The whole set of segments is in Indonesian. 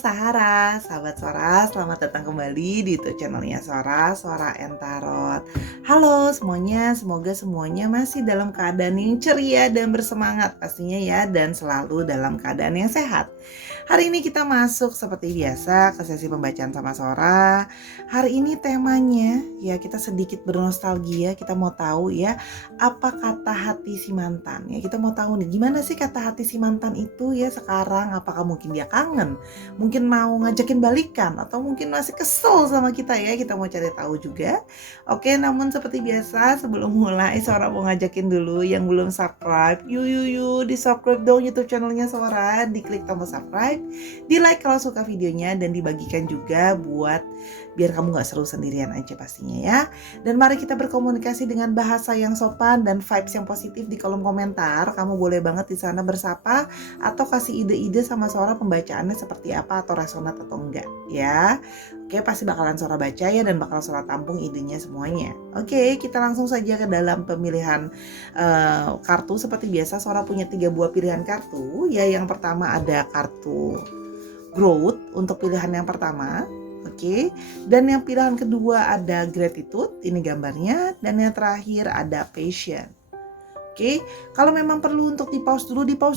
Sahara, sahabat Sora, selamat datang kembali di YouTube channelnya Sora, Sora and Tarot. Halo semuanya, semoga semuanya masih dalam keadaan yang ceria dan bersemangat pastinya ya, dan selalu dalam keadaan yang sehat. Hari ini kita masuk seperti biasa ke sesi pembacaan sama Sora. Hari ini temanya ya kita sedikit bernostalgia, kita mau tahu ya apa kata hati si mantan. Ya kita mau tahu nih gimana sih kata hati si mantan itu ya sekarang, apakah mungkin dia kangen, mungkin mau ngajakin balikan, atau mungkin masih kesel sama kita ya, kita mau cari tahu juga. Oke, namun seperti biasa sebelum mulai Sora mau ngajakin dulu yang belum subscribe, yuk di subscribe dong YouTube channelnya Sora, diklik tombol subscribe, di like kalau suka videonya, dan dibagikan juga buat biar kamu gak seru sendirian aja pastinya ya. Dan mari kita berkomunikasi dengan bahasa yang sopan dan vibes yang positif di kolom komentar. Kamu boleh banget di sana bersapa atau kasih ide-ide sama Sora pembacaannya seperti apa, atau resonate atau enggak ya. Oke, pasti bakalan Sora baca ya, dan bakal Sora tampung idenya semuanya. Oke, kita langsung saja ke dalam pemilihan kartu. Seperti biasa Sora punya 3 buah pilihan kartu ya. Yang pertama ada kartu growth untuk pilihan yang pertama. Oke, dan yang pilihan kedua ada gratitude, ini gambarnya, dan yang terakhir ada passion. Oke, kalau memang perlu untuk di pause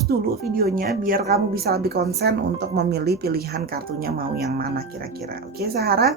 dulu videonya biar kamu bisa lebih konsen untuk memilih pilihan kartunya mau yang mana kira-kira. Oke, Sahara?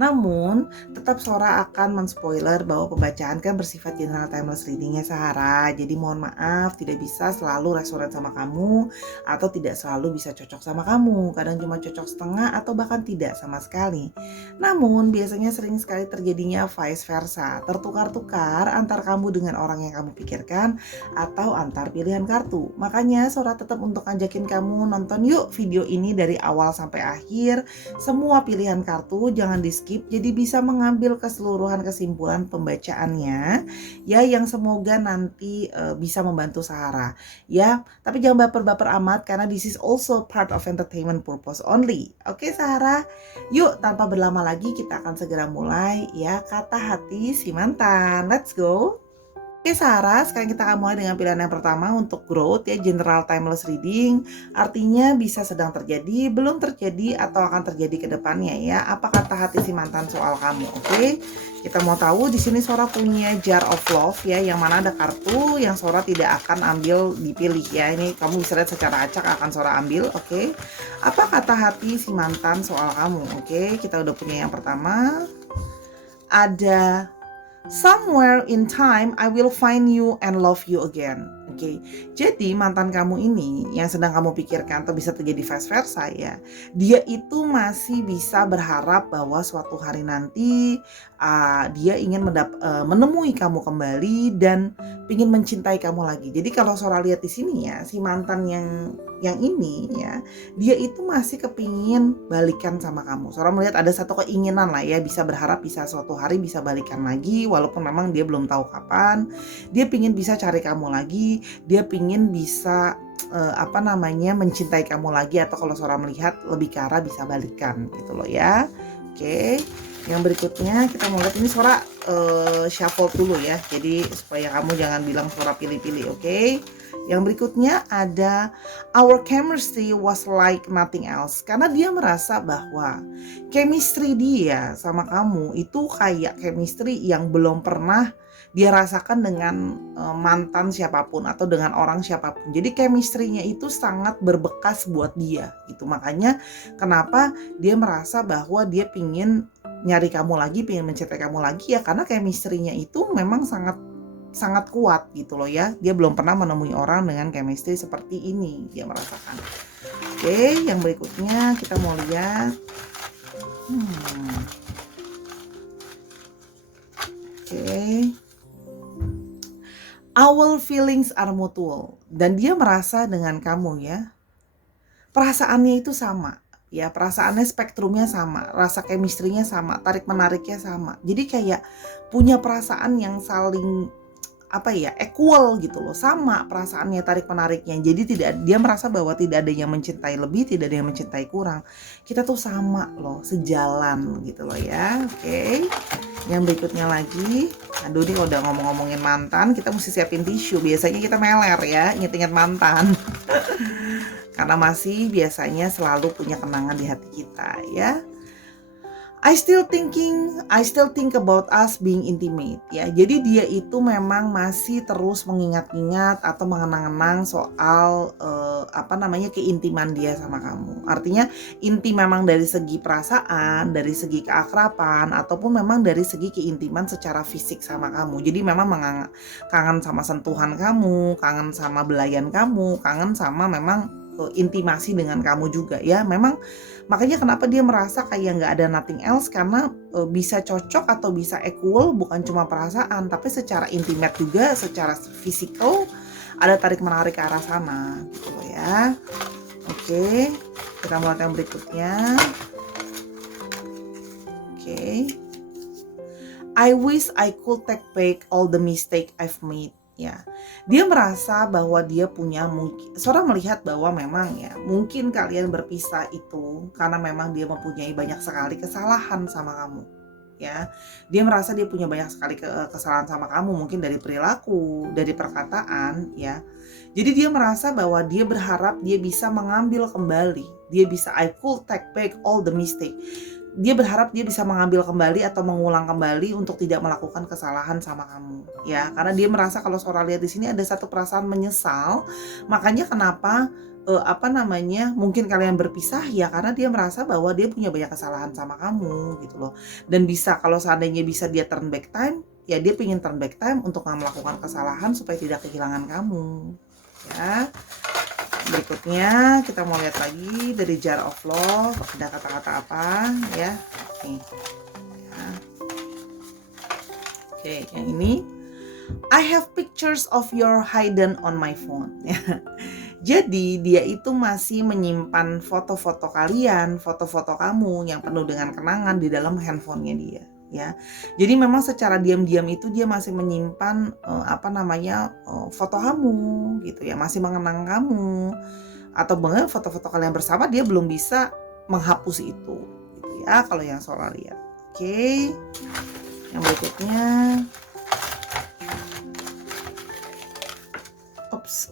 Namun, tetap Sora akan menspoiler bahwa pembacaan kan bersifat general timeless readingnya Sahara. Jadi mohon maaf tidak bisa selalu resonate sama kamu, atau tidak selalu bisa cocok sama kamu. Kadang cuma cocok setengah atau bahkan tidak sama sekali. Namun biasanya sering sekali terjadinya vice versa, tertukar-tukar antar kamu dengan orang yang kamu pikirkan atau antar pilihan kartu. Makanya Sora tetap untuk ngajakin kamu nonton yuk video ini dari awal sampai akhir. Semua pilihan kartu jangan di skip, jadi bisa mengambil keseluruhan kesimpulan pembacaannya ya, yang semoga nanti bisa membantu Sahara ya. Tapi jangan baper-baper amat karena this is also part of entertainment purpose only. Oke Sahara, yuk tanpa berlama lagi kita akan segera mulai ya, kata hati si mantan. Let's go. Oke Sarah, sekarang kita akan mulai dengan pilihan yang pertama untuk growth ya, general timeless reading. Artinya bisa sedang terjadi, belum terjadi, atau akan terjadi ke depannya ya. Apa kata hati si mantan soal kamu? Oke. Kita mau tahu di sini Sora punya jar of love ya, yang mana ada kartu yang Sora tidak akan ambil dipilih ya. Ini kamu bisa lihat secara acak akan Sora ambil, oke. Apa kata hati si mantan soal kamu? Oke, kita udah punya yang pertama. Ada somewhere in time I will find you and love you again. Oke, jadi mantan kamu ini yang sedang kamu pikirkan atau bisa terjadi vice versa ya, dia itu masih bisa berharap bahwa suatu hari nanti dia ingin menemui kamu kembali dan ingin mencintai kamu lagi. Jadi kalau Sora lihat di sini ya, si mantan yang ini ya, dia itu masih kepingin balikan sama kamu. Sora melihat ada satu keinginan lah ya, bisa berharap bisa suatu hari bisa balikan lagi, walaupun memang dia belum tahu kapan. Dia pingin bisa cari kamu lagi, dia pingin bisa mencintai kamu lagi, atau kalau Sora melihat lebih ke arah bisa balikan gitu loh ya. Oke, yang berikutnya kita mau lihat ini Sora shuffle dulu ya, jadi supaya kamu jangan bilang Sora pilih-pilih. Oke. Yang berikutnya ada our chemistry was like nothing else. Karena dia merasa bahwa chemistry dia sama kamu itu kayak chemistry yang belum pernah dia rasakan dengan mantan siapapun atau dengan orang siapapun. Jadi chemistry-nya itu sangat berbekas buat dia gitu. Makanya kenapa dia merasa bahwa dia pingin nyari kamu lagi, pingin mencintai kamu lagi ya, karena chemistry-nya itu memang sangat kuat gitu loh ya. Dia belum pernah menemui orang dengan chemistry seperti ini, dia merasakan. Oke, yang berikutnya kita mau lihat. Oke. Our feelings are mutual. Dan dia merasa dengan kamu ya, perasaannya itu sama ya, perasaannya spektrumnya sama, rasa chemistry-nya sama, tarik menariknya sama. Jadi kayak punya perasaan yang saling equal gitu loh, sama perasaannya, tarik menariknya. Jadi dia merasa bahwa tidak ada yang mencintai lebih, tidak ada yang mencintai kurang. Kita tuh sama loh, sejalan gitu loh ya. Oke. Yang berikutnya lagi, aduh nih udah ngomongin mantan, kita mesti siapin tisu. Biasanya kita meler ya, inget-inget mantan. karena masih biasanya selalu punya kenangan di hati kita ya. I still think about us being intimate ya. Jadi dia itu memang masih terus mengingat-ingat atau mengenang-enang soal keintiman dia sama kamu. Artinya inti memang dari segi perasaan, dari segi keakraban ataupun memang dari segi keintiman secara fisik sama kamu. Jadi memang kangen sama sentuhan kamu, kangen sama belayan kamu, kangen sama memang intimasi dengan kamu juga ya. Memang makanya kenapa dia merasa kayak nggak ada nothing else, karena bisa cocok atau bisa equal bukan cuma perasaan, tapi secara intimate juga, secara physical ada tarik menarik ke arah sana gitu loh ya. Oke, kita mulai yang berikutnya. Oke. I wish I could take back all the mistake I've made. Ya, dia merasa bahwa dia punya seorang melihat bahwa memang ya mungkin kalian berpisah itu karena memang dia mempunyai banyak sekali kesalahan sama kamu. Ya, dia merasa dia punya banyak sekali kesalahan sama kamu, mungkin dari perilaku, dari perkataan, ya. Jadi dia merasa bahwa dia berharap dia bisa mengambil kembali, dia bisa I could take back all the mistake. Dia berharap dia bisa mengambil kembali atau mengulang kembali untuk tidak melakukan kesalahan sama kamu ya, karena dia merasa kalau Sora lihat di sini ada satu perasaan menyesal. Makanya kenapa mungkin kalian berpisah ya, karena dia merasa bahwa dia punya banyak kesalahan sama kamu gitu loh. Dan bisa, kalau seandainya bisa dia turn back time ya, dia pengen turn back time untuk nggak melakukan kesalahan supaya tidak kehilangan kamu ya. Berikutnya kita mau lihat lagi dari Jar of Love, ada kata-kata apa ya. Oke, yang ini I have pictures of your hidden on my phone. Jadi dia itu masih menyimpan foto-foto kalian, foto-foto kamu yang penuh dengan kenangan di dalam handphonenya dia ya. Jadi memang secara diam-diam itu dia masih menyimpan foto kamu gitu ya, masih mengenang kamu, atau bahkan foto-foto kalian bersama dia belum bisa menghapus itu gitu ya, kalau yang Sora lihat. Oke, yang berikutnya,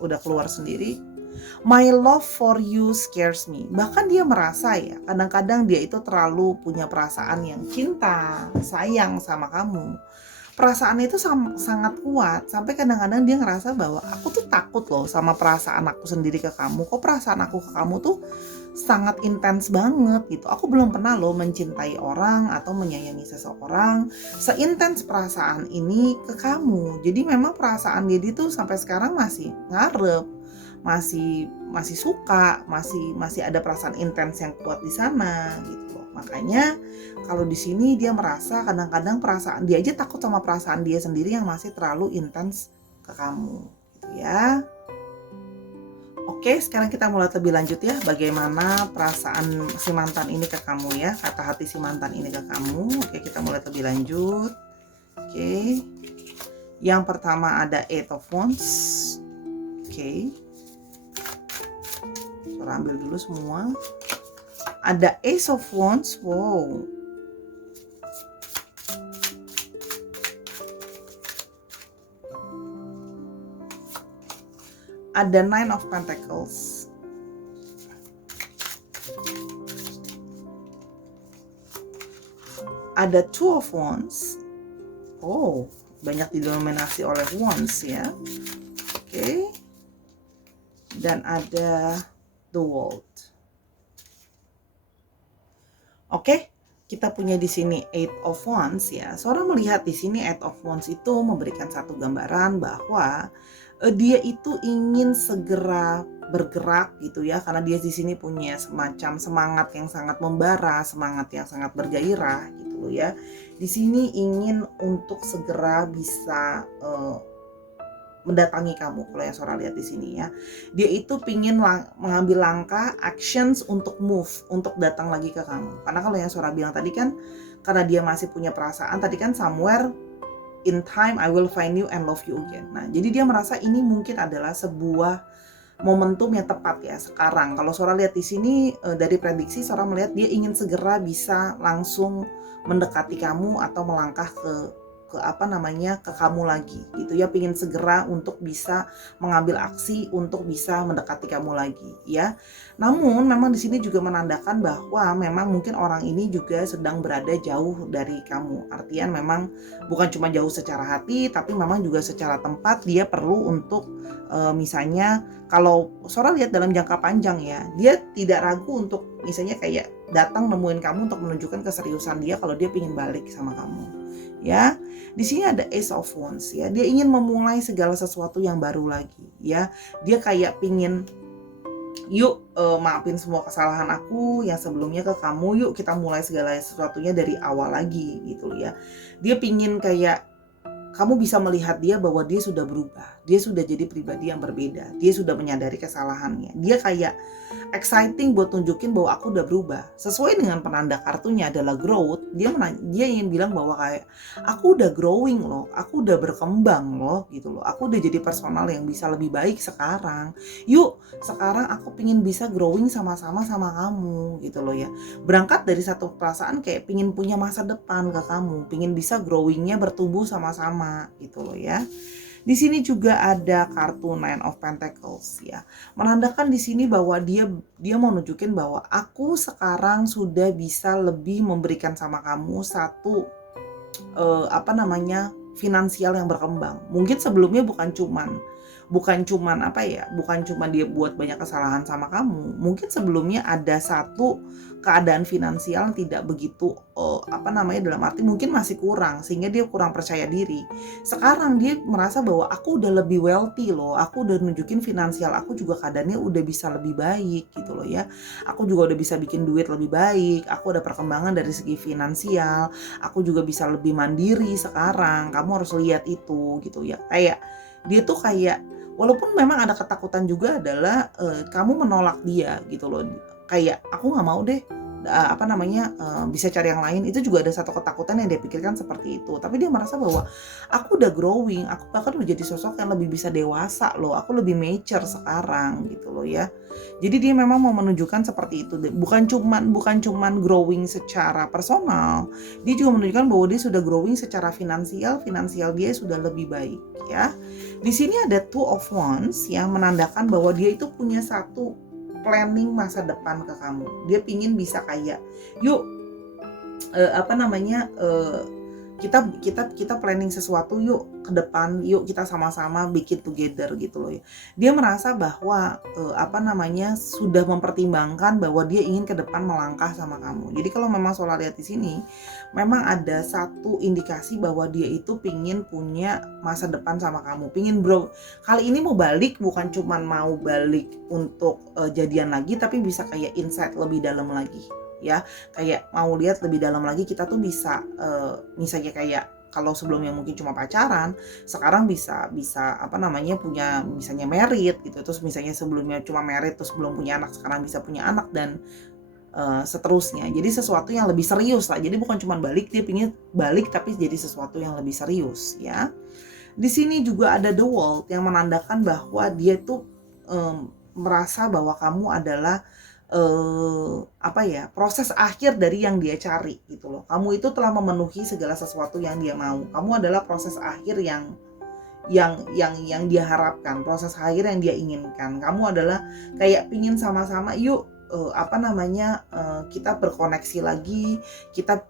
udah keluar sendiri. My love for you scares me. Bahkan dia merasa ya, kadang-kadang dia itu terlalu punya perasaan yang cinta, sayang sama kamu. Perasaan itu sangat kuat, sampai kadang-kadang dia ngerasa bahwa aku tuh takut loh sama perasaan aku sendiri ke kamu. Kok perasaan aku ke kamu tuh sangat intens banget gitu. Aku belum pernah loh mencintai orang atau menyayangi seseorang seintens perasaan ini ke kamu. Jadi memang perasaan dia itu sampai sekarang masih ngarep, masih suka, masih ada perasaan intens yang kuat di sana gitu loh. Makanya kalau di sini dia merasa kadang-kadang perasaan dia aja takut sama perasaan dia sendiri yang masih terlalu intens ke kamu gitu ya. Oke, sekarang kita mulai lebih lanjut ya, bagaimana perasaan si mantan ini ke kamu ya, kata hati si mantan ini ke kamu. Oke, kita mulai lebih lanjut. Oke, yang pertama ada Eight of Wands. Oke, Sora ambil dulu semua. Ada Ace of Wands. Wow. Ada Nine of Pentacles. Ada Two of Wands. Oh, banyak didominasi oleh Wands ya. Oke. Dan ada The World. Oke, kita punya di sini Eight of Wands ya. Seorang melihat di sini Eight of Wands itu memberikan satu gambaran bahwa dia itu ingin segera bergerak gitu ya, karena dia di sini punya semacam semangat yang sangat membara, semangat yang sangat bergairah gitu loh ya. Di sini ingin untuk segera bisa mendatangi kamu. Kalau yang Sora lihat di sini ya, dia itu pingin mengambil langkah actions untuk move, untuk datang lagi ke kamu. Karena kalau yang Sora bilang tadi kan, karena dia masih punya perasaan tadi kan, somewhere in time I will find you and love you again. Nah, jadi dia merasa ini mungkin adalah sebuah momentum yang tepat ya sekarang. Kalau Sora lihat di sini dari prediksi, Sora melihat dia ingin segera bisa langsung mendekati kamu atau melangkah ke ke kamu lagi gitu ya, pingin segera untuk bisa mengambil aksi untuk bisa mendekati kamu lagi ya. Namun memang di sini juga menandakan bahwa memang mungkin orang ini juga sedang berada jauh dari kamu. Artian memang bukan cuma jauh secara hati, tapi memang juga secara tempat dia perlu untuk misalnya kalau Sora lihat dalam jangka panjang ya, dia tidak ragu untuk misalnya kayak datang nemuin kamu untuk menunjukkan keseriusan dia kalau dia ingin balik sama kamu. Ya, di sini ada Ace of Wands ya. Dia ingin memulai segala sesuatu yang baru lagi ya. Dia kayak pingin yuk maafin semua kesalahan aku yang sebelumnya ke kamu, yuk kita mulai segala sesuatunya dari awal lagi gitu ya. Dia pingin kayak kamu bisa melihat dia bahwa dia sudah berubah, dia sudah jadi pribadi yang berbeda, dia sudah menyadari kesalahannya. Dia kayak exciting buat tunjukin bahwa aku udah berubah. Sesuai dengan penanda kartunya adalah growth, dia ingin bilang bahwa kayak aku udah growing loh, aku udah berkembang loh gitu loh. Aku udah jadi personal yang bisa lebih baik sekarang. Yuk, sekarang aku pingin bisa growing sama-sama sama kamu gitu loh ya. Berangkat dari satu perasaan kayak pingin punya masa depan ke kamu, pingin bisa growingnya bertumbuh sama-sama gitu loh ya. Di sini juga ada kartu Nine of Pentacles ya. Menandakan di sini bahwa dia mau nunjukin bahwa aku sekarang sudah bisa lebih memberikan sama kamu satu finansial yang berkembang. Mungkin sebelumnya bukan cuman dia buat banyak kesalahan sama kamu. Mungkin sebelumnya ada satu keadaan finansial yang tidak begitu dalam arti mungkin masih kurang sehingga dia kurang percaya diri. Sekarang dia merasa bahwa aku udah lebih wealthy loh. Aku udah nunjukin finansial aku juga keadaannya udah bisa lebih baik gitu loh ya. Aku juga udah bisa bikin duit lebih baik. Aku ada perkembangan dari segi finansial. Aku juga bisa lebih mandiri sekarang. Kamu harus lihat itu gitu ya. Kayak dia tuh kayak walaupun memang ada ketakutan juga adalah kamu menolak dia gitu loh. Kayak aku nggak mau deh bisa cari yang lain. Itu juga ada satu ketakutan yang dia pikirkan seperti itu. Tapi dia merasa bahwa aku udah growing, aku bahkan udah jadi sosok yang lebih bisa dewasa loh. Aku lebih mature sekarang gitu loh ya. Jadi dia memang mau menunjukkan seperti itu. Bukan cuman growing secara personal, dia juga menunjukkan bahwa dia sudah growing secara finansial dia sudah lebih baik ya. Di sini ada Two of Wands yang menandakan bahwa dia itu punya satu planning masa depan ke kamu. Dia pingin bisa kayak yuk kita planning sesuatu yuk ke depan, yuk kita sama-sama bikin together gitu loh ya. Dia merasa bahwa sudah mempertimbangkan bahwa dia ingin ke depan melangkah sama kamu. Jadi kalau memang Solar lihat di sini memang ada satu indikasi bahwa dia itu pingin punya masa depan sama kamu, pingin bro. Kali ini mau balik bukan cuman mau balik untuk jadian lagi, tapi bisa kayak insight lebih dalam lagi ya, kayak mau lihat lebih dalam lagi kita tuh bisa misalnya kayak kalau sebelumnya mungkin cuma pacaran, sekarang bisa punya misalnya married gitu, terus misalnya sebelumnya cuma married terus belum punya anak, sekarang bisa punya anak dan seterusnya. Jadi sesuatu yang lebih serius lah. Jadi bukan cuma balik, dia pingin balik tapi jadi sesuatu yang lebih serius ya. Di sini juga ada The World yang menandakan bahwa dia tuh merasa bahwa kamu adalah proses akhir dari yang dia cari gitu loh. Kamu itu telah memenuhi segala sesuatu yang dia mau. Kamu adalah proses akhir yang dia harapkan, proses akhir yang dia inginkan. Kamu adalah kayak pingin sama-sama yuk kita berkoneksi lagi, kita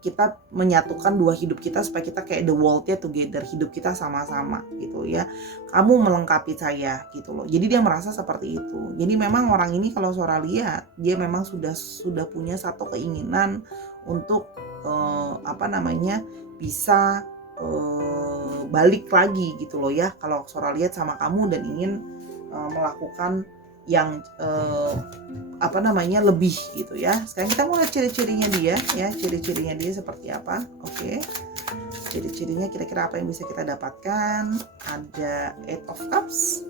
menyatukan dua hidup kita supaya kita kayak the world-nya together, hidup kita sama-sama gitu ya. Kamu melengkapi saya gitu loh. Jadi dia merasa seperti itu. Jadi memang orang ini kalau Sora lihat, dia memang sudah punya satu keinginan untuk bisa balik lagi gitu loh ya. Kalau Sora lihat sama kamu dan ingin melakukan yang lebih gitu ya. Sekarang kita mau lihat ciri-cirinya dia ya, ciri-cirinya dia seperti apa. Oke. Ciri-cirinya kira-kira apa yang bisa kita dapatkan? Ada Eight of Cups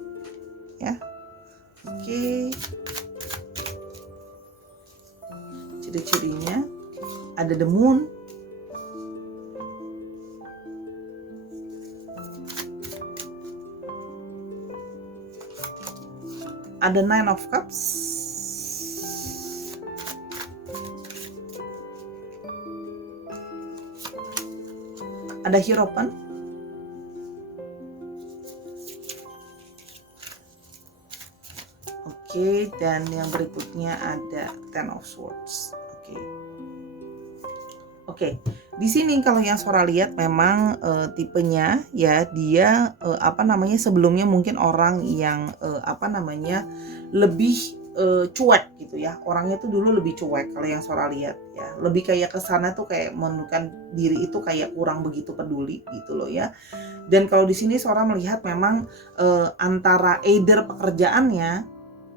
ya. Oke. Ciri-cirinya ada The Moon. Ada Nine of Cups. Ada Hierophant. Oke, dan yang berikutnya ada Ten of Swords. Oke, di sini kalau yang Sora lihat memang tipenya ya dia sebelumnya mungkin orang yang lebih cuek gitu ya. Orangnya tuh dulu lebih cuek kalau yang Sora lihat ya. Lebih kayak ke sana tuh kayak menunjukkan diri itu kayak kurang begitu peduli gitu loh ya. Dan kalau di sini Sora melihat memang antara either pekerjaannya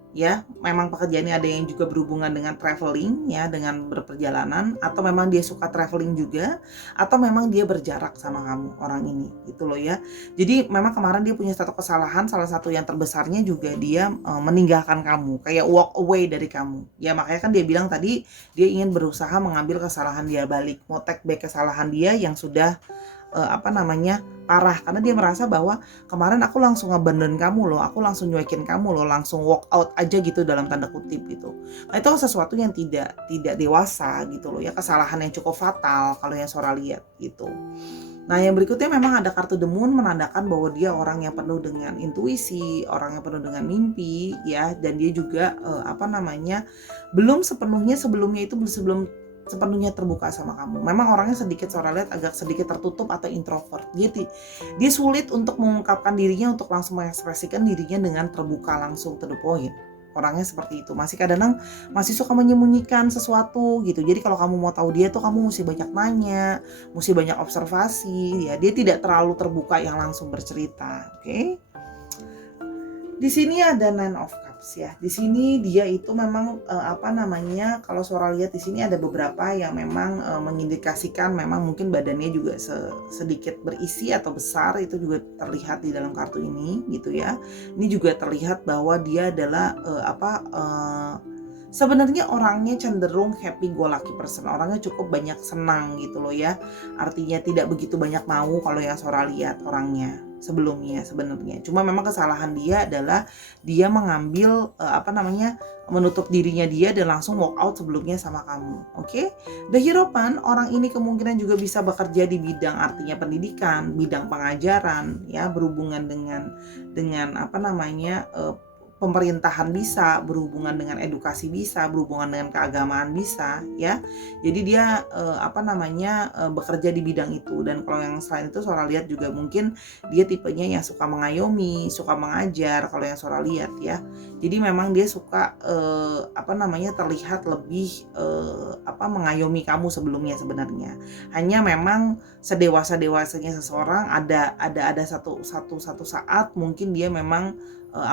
ya, memang pekerjaannya ada yang juga berhubungan dengan traveling ya, dengan berperjalanan, atau memang dia suka traveling juga, atau memang dia berjarak sama kamu orang ini gitu loh ya. Jadi memang kemarin dia punya satu kesalahan, salah satu yang terbesarnya juga dia meninggalkan kamu, kayak walk away dari kamu ya. Makanya kan dia bilang tadi dia ingin berusaha mengambil kesalahan dia balik, mau take back kesalahan dia yang sudah parah, karena dia merasa bahwa kemarin aku langsung ngabandon kamu loh, aku langsung nyuekin kamu loh, langsung walk out aja gitu dalam tanda kutip gitu. Nah, itu sesuatu yang tidak dewasa gitu loh ya, kesalahan yang cukup fatal kalau yang Sora lihat gitu. Nah, yang berikutnya memang ada kartu The Moon menandakan bahwa dia orang yang penuh dengan intuisi, orang yang penuh dengan mimpi ya, dan dia juga belum sepenuhnya sepenuhnya terbuka sama kamu. Memang orangnya sedikit Sora lihat agak sedikit tertutup atau introvert. Dia sulit untuk mengungkapkan dirinya, untuk langsung mengekspresikan dirinya dengan terbuka langsung to the point. Orangnya seperti itu. Masih suka menyembunyikan sesuatu gitu. Jadi kalau kamu mau tahu dia tuh kamu mesti banyak nanya, mesti banyak observasi ya. Dia tidak terlalu terbuka yang langsung bercerita, oke? Di sini ada Nine of Cups ya. Di sini dia itu memang kalau Sora lihat di sini ada beberapa yang memang mengindikasikan memang mungkin badannya juga sedikit berisi atau besar, itu juga terlihat di dalam kartu ini gitu ya. Ini juga terlihat bahwa dia adalah sebenarnya orangnya cenderung happy go lucky person, orangnya cukup banyak senang gitu loh ya. Artinya tidak begitu banyak mau kalau yang Sora lihat orangnya sebelumnya sebenarnya. Cuma memang kesalahan dia adalah dia mengambil menutup dirinya dia dan langsung walk out sebelumnya sama kamu. Oke? The Hierophant, orang ini kemungkinan juga bisa bekerja di bidang artinya pendidikan, bidang pengajaran ya, berhubungan dengan pemerintahan bisa, berhubungan dengan edukasi bisa, berhubungan dengan keagamaan bisa ya. Jadi dia bekerja di bidang itu. Dan kalau yang selain itu Sora lihat juga mungkin dia tipenya yang suka mengayomi, suka mengajar kalau yang Sora lihat ya. Jadi memang dia suka terlihat lebih mengayomi kamu sebelumnya sebenarnya. Hanya memang sedewasa-dewasanya seseorang ada satu saat mungkin dia memang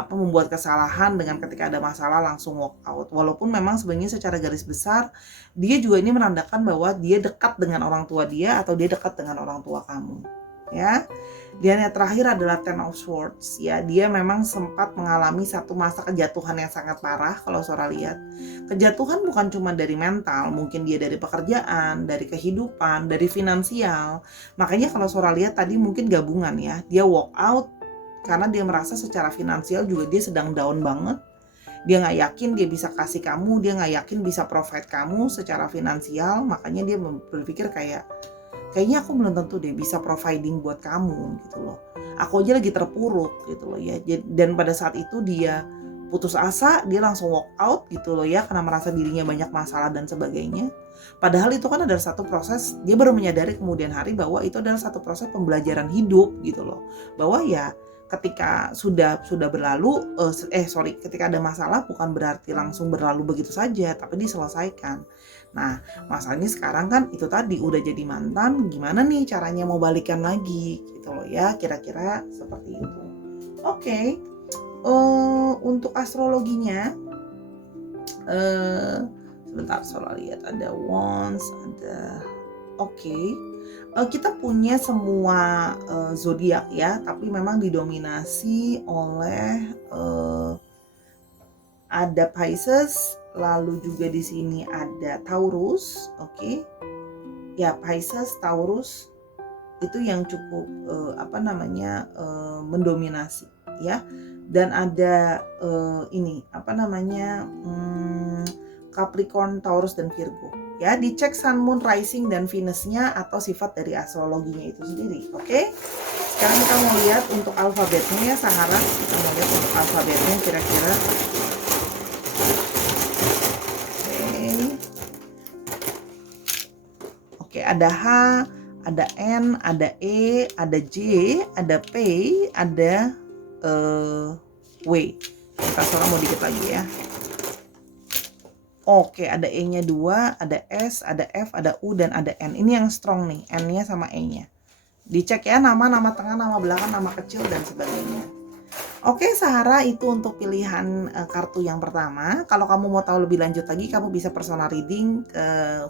membuat kesalahan dengan ketika ada masalah langsung walk out. Walaupun memang sebenarnya secara garis besar dia juga ini menandakan bahwa dia dekat dengan orang tua dia atau dia dekat dengan orang tua kamu ya. Dan yang terakhir adalah Ten of Swords ya. Dia memang sempat mengalami satu masa kejatuhan yang sangat parah kalau Sora lihat. Kejatuhan bukan cuma dari mental, mungkin dia dari pekerjaan, dari kehidupan, dari finansial. Makanya kalau Sora lihat tadi mungkin gabungan ya. Dia walk out karena dia merasa secara finansial juga dia sedang down banget. Dia gak yakin dia bisa kasih kamu, dia gak yakin bisa provide kamu secara finansial. Makanya dia berpikir kayaknya aku belum tentu deh bisa providing buat kamu gitu loh. Aku aja lagi terpuruk gitu loh ya. Dan pada saat itu dia putus asa, dia langsung walk out gitu loh ya, karena merasa dirinya banyak masalah dan sebagainya. Padahal itu kan adalah satu proses, dia baru menyadari kemudian hari bahwa itu adalah satu proses pembelajaran hidup gitu loh. Bahwa ya ketika sudah berlalu, ketika ada masalah bukan berarti langsung berlalu begitu saja, tapi diselesaikan. Nah, masalahnya sekarang kan itu tadi udah jadi mantan, gimana nih caranya mau balikan lagi gitu loh ya, kira-kira seperti itu. Oke. Untuk astrologinya, sebentar Sora lihat ada Wands, ada kita punya semua zodiak ya, tapi memang didominasi oleh ada Pisces, lalu juga di sini ada Taurus, ya Pisces, Taurus itu yang cukup mendominasi ya. Dan ada Capricorn, Taurus dan Virgo. Ya, dicek Sun, Moon, Rising dan Venus-nya atau sifat dari astrologinya itu sendiri. Oke. Sekarang kita mau lihat untuk alfabetnya ya, Sahara. Kita mau lihat untuk alfabetnya kira-kira ada H, ada N, ada E, ada J, ada P, ada W. Kita salah mau dikit lagi ya. Oke, ada E-nya 2, ada S, ada F, ada U, dan ada N. Ini yang strong nih, N-nya sama E-nya. Dicek ya, nama tengah, nama belakang, nama kecil, dan sebagainya. Oke, Sahara, itu untuk pilihan kartu yang pertama. Kalau kamu mau tahu lebih lanjut lagi, kamu bisa personal reading,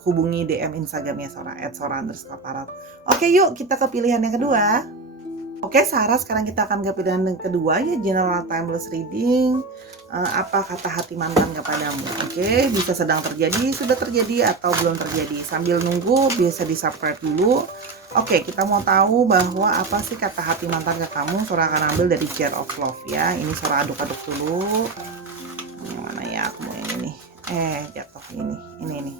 hubungi DM Instagramnya Sora, @sora_tarot. Oke, yuk kita ke pilihan yang kedua. Oke, Sarah, sekarang kita akan ke pilihan yang kedua ya, general timeless reading. Apa kata hati mantan kepadamu? Oke, bisa sedang terjadi, sudah terjadi, atau belum terjadi. Sambil nunggu, bisa di-subscribe dulu. Oke, kita mau tahu bahwa apa sih kata hati mantan ke kamu. Sora akan ambil dari Jar of Love ya. Ini Sora aduk-aduk dulu. Yang mana ya? Aku mau yang ini. Jatuh ini nih.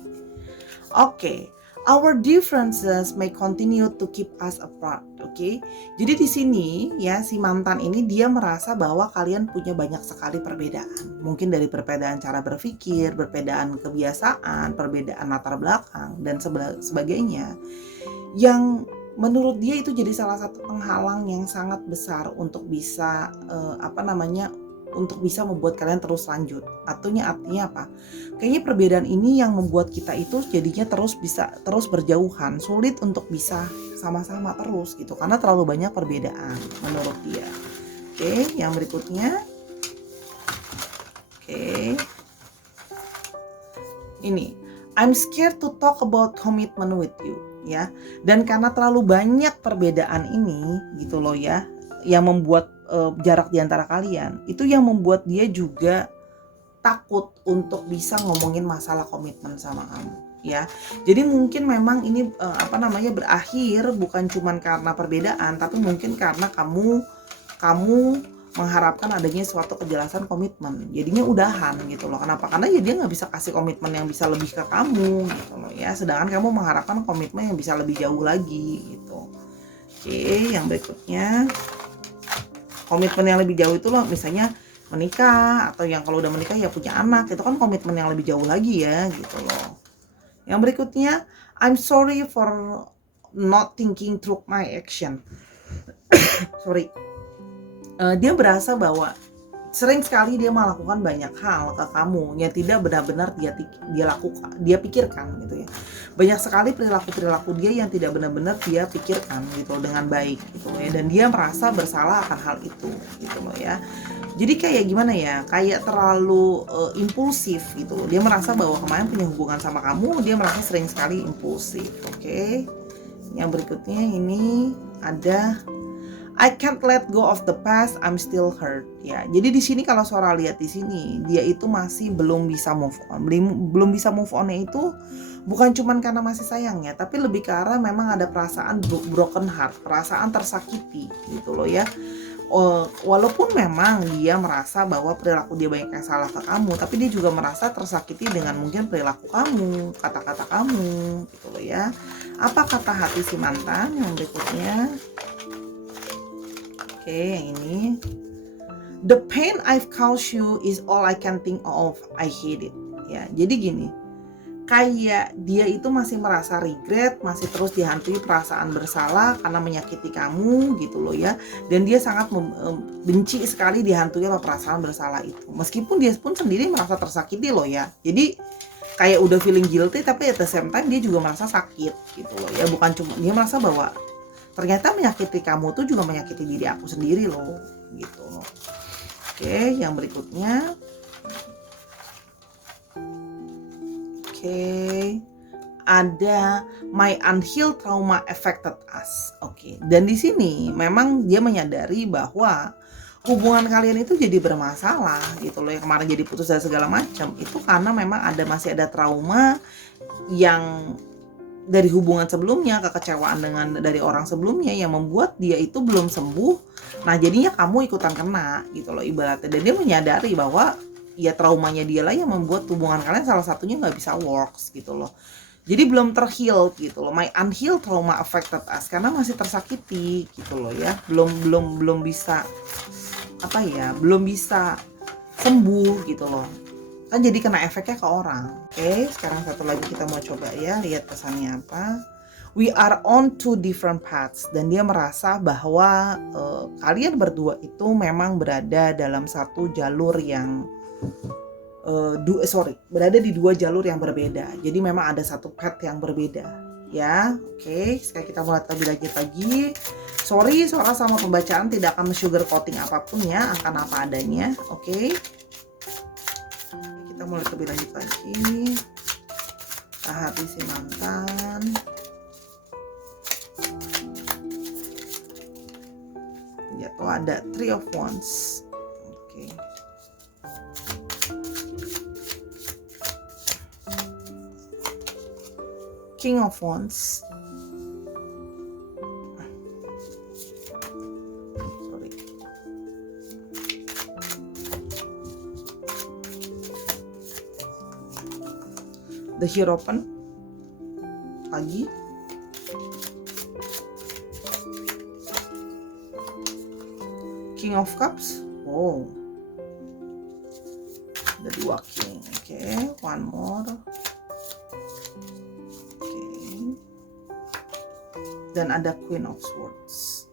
Oke. Our differences may continue to keep us apart, oke? Jadi di sini ya, si mantan ini dia merasa bahwa kalian punya banyak sekali perbedaan. Mungkin dari perbedaan cara berpikir, perbedaan kebiasaan, perbedaan latar belakang, dan sebagainya. Yang menurut dia itu jadi salah satu penghalang yang sangat besar untuk bisa untuk bisa membuat kalian terus lanjut. Artinya apa? Kayaknya perbedaan ini yang membuat kita itu jadinya terus berjauhan, sulit untuk bisa sama-sama terus gitu, karena terlalu banyak perbedaan menurut dia. Oke, yang berikutnya. Oke. Ini, I'm scared to talk about commitment with you ya. Dan karena terlalu banyak perbedaan ini gitu loh ya, yang membuat jarak di antara kalian, itu yang membuat dia juga takut untuk bisa ngomongin masalah komitmen sama kamu ya. Jadi mungkin memang ini berakhir bukan cuman karena perbedaan, tapi mungkin karena kamu mengharapkan adanya suatu kejelasan komitmen, jadinya udahan gitu loh. Kenapa? Karena ya dia nggak bisa kasih komitmen yang bisa lebih ke kamu gitu loh ya, sedangkan kamu mengharapkan komitmen yang bisa lebih jauh lagi gitu. Oke, yang berikutnya. Komitmen yang lebih jauh itu loh, misalnya menikah, atau yang kalau udah menikah ya punya anak, itu kan komitmen yang lebih jauh lagi ya gitu loh. Yang berikutnya, I'm sorry for not thinking through my action. Sorry. Dia berasa bahwa sering sekali dia melakukan banyak hal ke kamu yang tidak benar-benar dia pikirkan gitu ya. Banyak sekali perilaku dia yang tidak benar-benar dia pikirkan gitu dengan baik gitu ya, dan dia merasa bersalah akan hal itu gitu loh ya. Jadi kayak gimana ya, kayak terlalu impulsif gitu loh. Dia merasa bahwa kemarin punya hubungan sama kamu, dia merasa sering sekali impulsif. Oke. Yang berikutnya ini ada I can't let go of the past, I'm still hurt. Ya, jadi di sini kalau Sora lihat di sini, dia itu masih belum bisa move on. Belum bisa move on-nya itu bukan cuman karena masih sayangnya, tapi lebih ke arah memang ada perasaan broken heart, perasaan tersakiti gitu loh ya. Walaupun memang dia merasa bahwa perilaku dia banyak yang salah ke kamu, tapi dia juga merasa tersakiti dengan mungkin perilaku kamu, kata-kata kamu gitu loh ya. Apa kata hati si mantan yang berikutnya? Oke, yang ini. The pain I've caused you is all I can think of. I hate it. Ya, jadi gini. Kayak dia itu masih merasa regret, masih terus dihantui perasaan bersalah karena menyakiti kamu gitu loh ya. Dan dia sangat benci sekali dihantui oleh perasaan bersalah itu. Meskipun dia pun sendiri merasa tersakiti loh ya. Jadi kayak udah feeling guilty, tapi at the same time dia juga merasa sakit gitu loh ya. Bukan cuma dia merasa bahwa ternyata menyakiti kamu tuh juga menyakiti diri aku sendiri loh gitu. Oke, yang berikutnya. Oke, ada my unhealed trauma affected us. Oke, dan di sini memang dia menyadari bahwa hubungan kalian itu jadi bermasalah gitu loh, yang kemarin jadi putus dan segala macam itu karena memang masih ada trauma yang dari hubungan sebelumnya, kekecewaan dari orang sebelumnya yang membuat dia itu belum sembuh. Nah, jadinya kamu ikutan kena gitu loh ibaratnya. Dan dia menyadari bahwa ya traumanya dia lah yang membuat hubungan kalian salah satunya nggak bisa works gitu loh. Jadi belum terheal gitu loh. My unhealed trauma affected us, karena masih tersakiti gitu loh ya. Belum bisa belum bisa sembuh gitu loh. Kan jadi kena efeknya ke orang. Oke, sekarang satu lagi kita mau coba ya, lihat pesannya apa. we are on two different paths, dan dia merasa bahwa kalian berdua itu memang berada dalam satu jalur yang berada di dua jalur yang berbeda. Jadi memang ada satu path yang berbeda, ya. Oke, sekarang kita mulai lebih lanjut lagi. Sorry, Sora sama pembacaan tidak akan sugar coating apapun ya, akan apa adanya. Oke. Kita mulai lebih lanjut lagi. Hati si mantan. Ya tuh ada Three of Wands. Oke. King of Wands. Sorry. The Hierophant lagi. King of Cups. Oh, ada dua king. Oke, one more. Oke, dan ada Queen of Swords.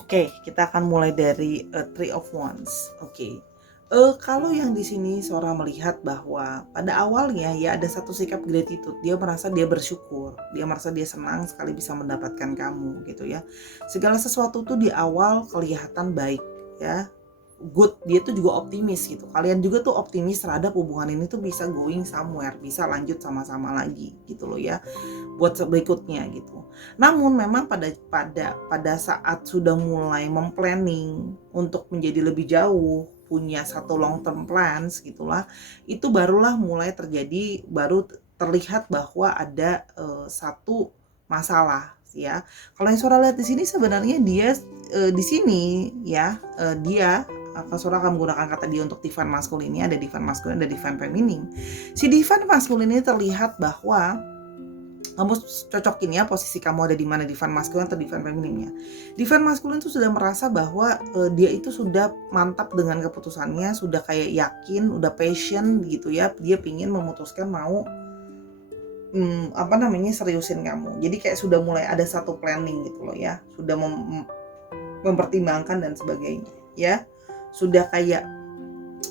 Oke, kita akan mulai dari Three of Wands. Oke. Kalau yang di sini Sora melihat bahwa pada awalnya ya ada satu sikap gratitude, dia merasa dia bersyukur, dia merasa dia senang sekali bisa mendapatkan kamu gitu ya. Segala sesuatu tuh di awal kelihatan baik ya, good, dia tuh juga optimis gitu. Kalian juga tuh optimis terhadap hubungan ini tuh bisa going somewhere, bisa lanjut sama-sama lagi gitu loh ya, buat berikutnya gitu. Namun memang pada saat sudah mulai memplanning untuk menjadi lebih jauh, punya satu long term plans gitulah, itu barulah mulai terjadi, baru terlihat bahwa ada satu masalah ya. Kalau yang Sora lihat di sini sebenarnya dia di sini ya, dia apa Sora akan menggunakan kata dia untuk divine masculine ini, ada divine masculine, ada divine feminine. Si divine masculine ini terlihat bahwa kamu cocokin ya posisi kamu ada di mana, divine masculine atau divine feminine-nya. Divine masculine itu sudah merasa bahwa dia itu sudah mantap dengan keputusannya, sudah kayak yakin, udah passion gitu ya. Dia pingin memutuskan mau seriusin kamu. Jadi kayak sudah mulai ada satu planning gitu loh ya. Sudah mempertimbangkan dan sebagainya ya. Sudah kayak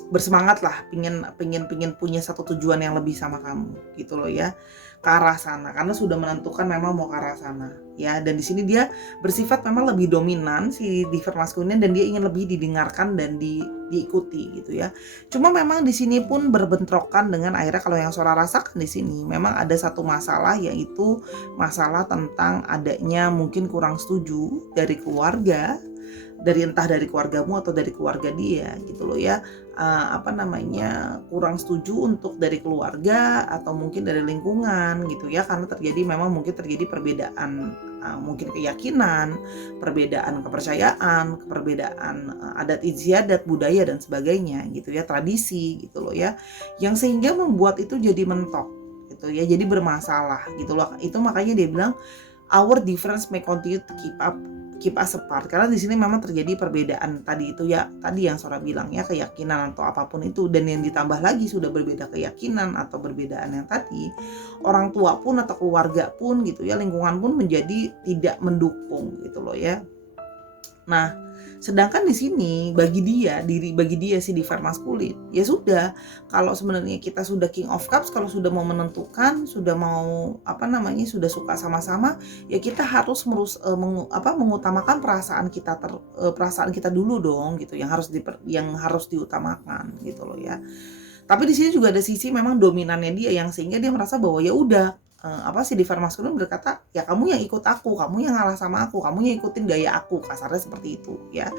bersemangat lah, pingin punya satu tujuan yang lebih sama kamu gitu loh ya, ke arah sana, karena sudah menentukan memang mau ke arah sana ya. Dan di sini dia bersifat memang lebih dominan si divine masculine, dan dia ingin lebih didengarkan dan diikuti gitu ya. Cuma memang di sini pun berbentrokan dengan akhirnya kalau yang Sora rasakan di sini memang ada satu masalah, yaitu masalah tentang adanya mungkin kurang setuju dari keluarga, entah dari keluargamu atau dari keluarga dia gitu loh ya. Kurang setuju untuk dari keluarga atau mungkin dari lingkungan gitu ya, karena mungkin terjadi perbedaan mungkin keyakinan, perbedaan kepercayaan, perbedaan adat istiadat, budaya dan sebagainya gitu ya, tradisi gitu loh ya, yang sehingga membuat itu jadi mentok gitu ya, jadi bermasalah gitu loh. Itu makanya dia bilang our difference may continue to keep us apart, karena di sini memang terjadi perbedaan tadi itu ya, tadi yang Sora bilang ya, keyakinan atau apapun itu, dan yang ditambah lagi sudah berbeda keyakinan atau perbedaan yang tadi, orang tua pun atau keluarga pun gitu ya, lingkungan pun menjadi tidak mendukung gitu loh ya. Nah, sedangkan di sini bagi dia si divine masculine, ya sudah, kalau sebenarnya kita sudah King of Cups, kalau sudah mau menentukan, sudah mau sudah suka sama-sama, ya kita harus mengutamakan perasaan kita dulu dong gitu, yang harus diutamakan gitu loh ya. Tapi di sini juga ada sisi memang dominannya dia, yang sehingga dia merasa bahwa ya udah, si divine masculine berkata, ya kamu yang ikut aku, kamu yang ngalah sama aku, kamu yang ikutin gaya aku, kasarnya seperti itu ya.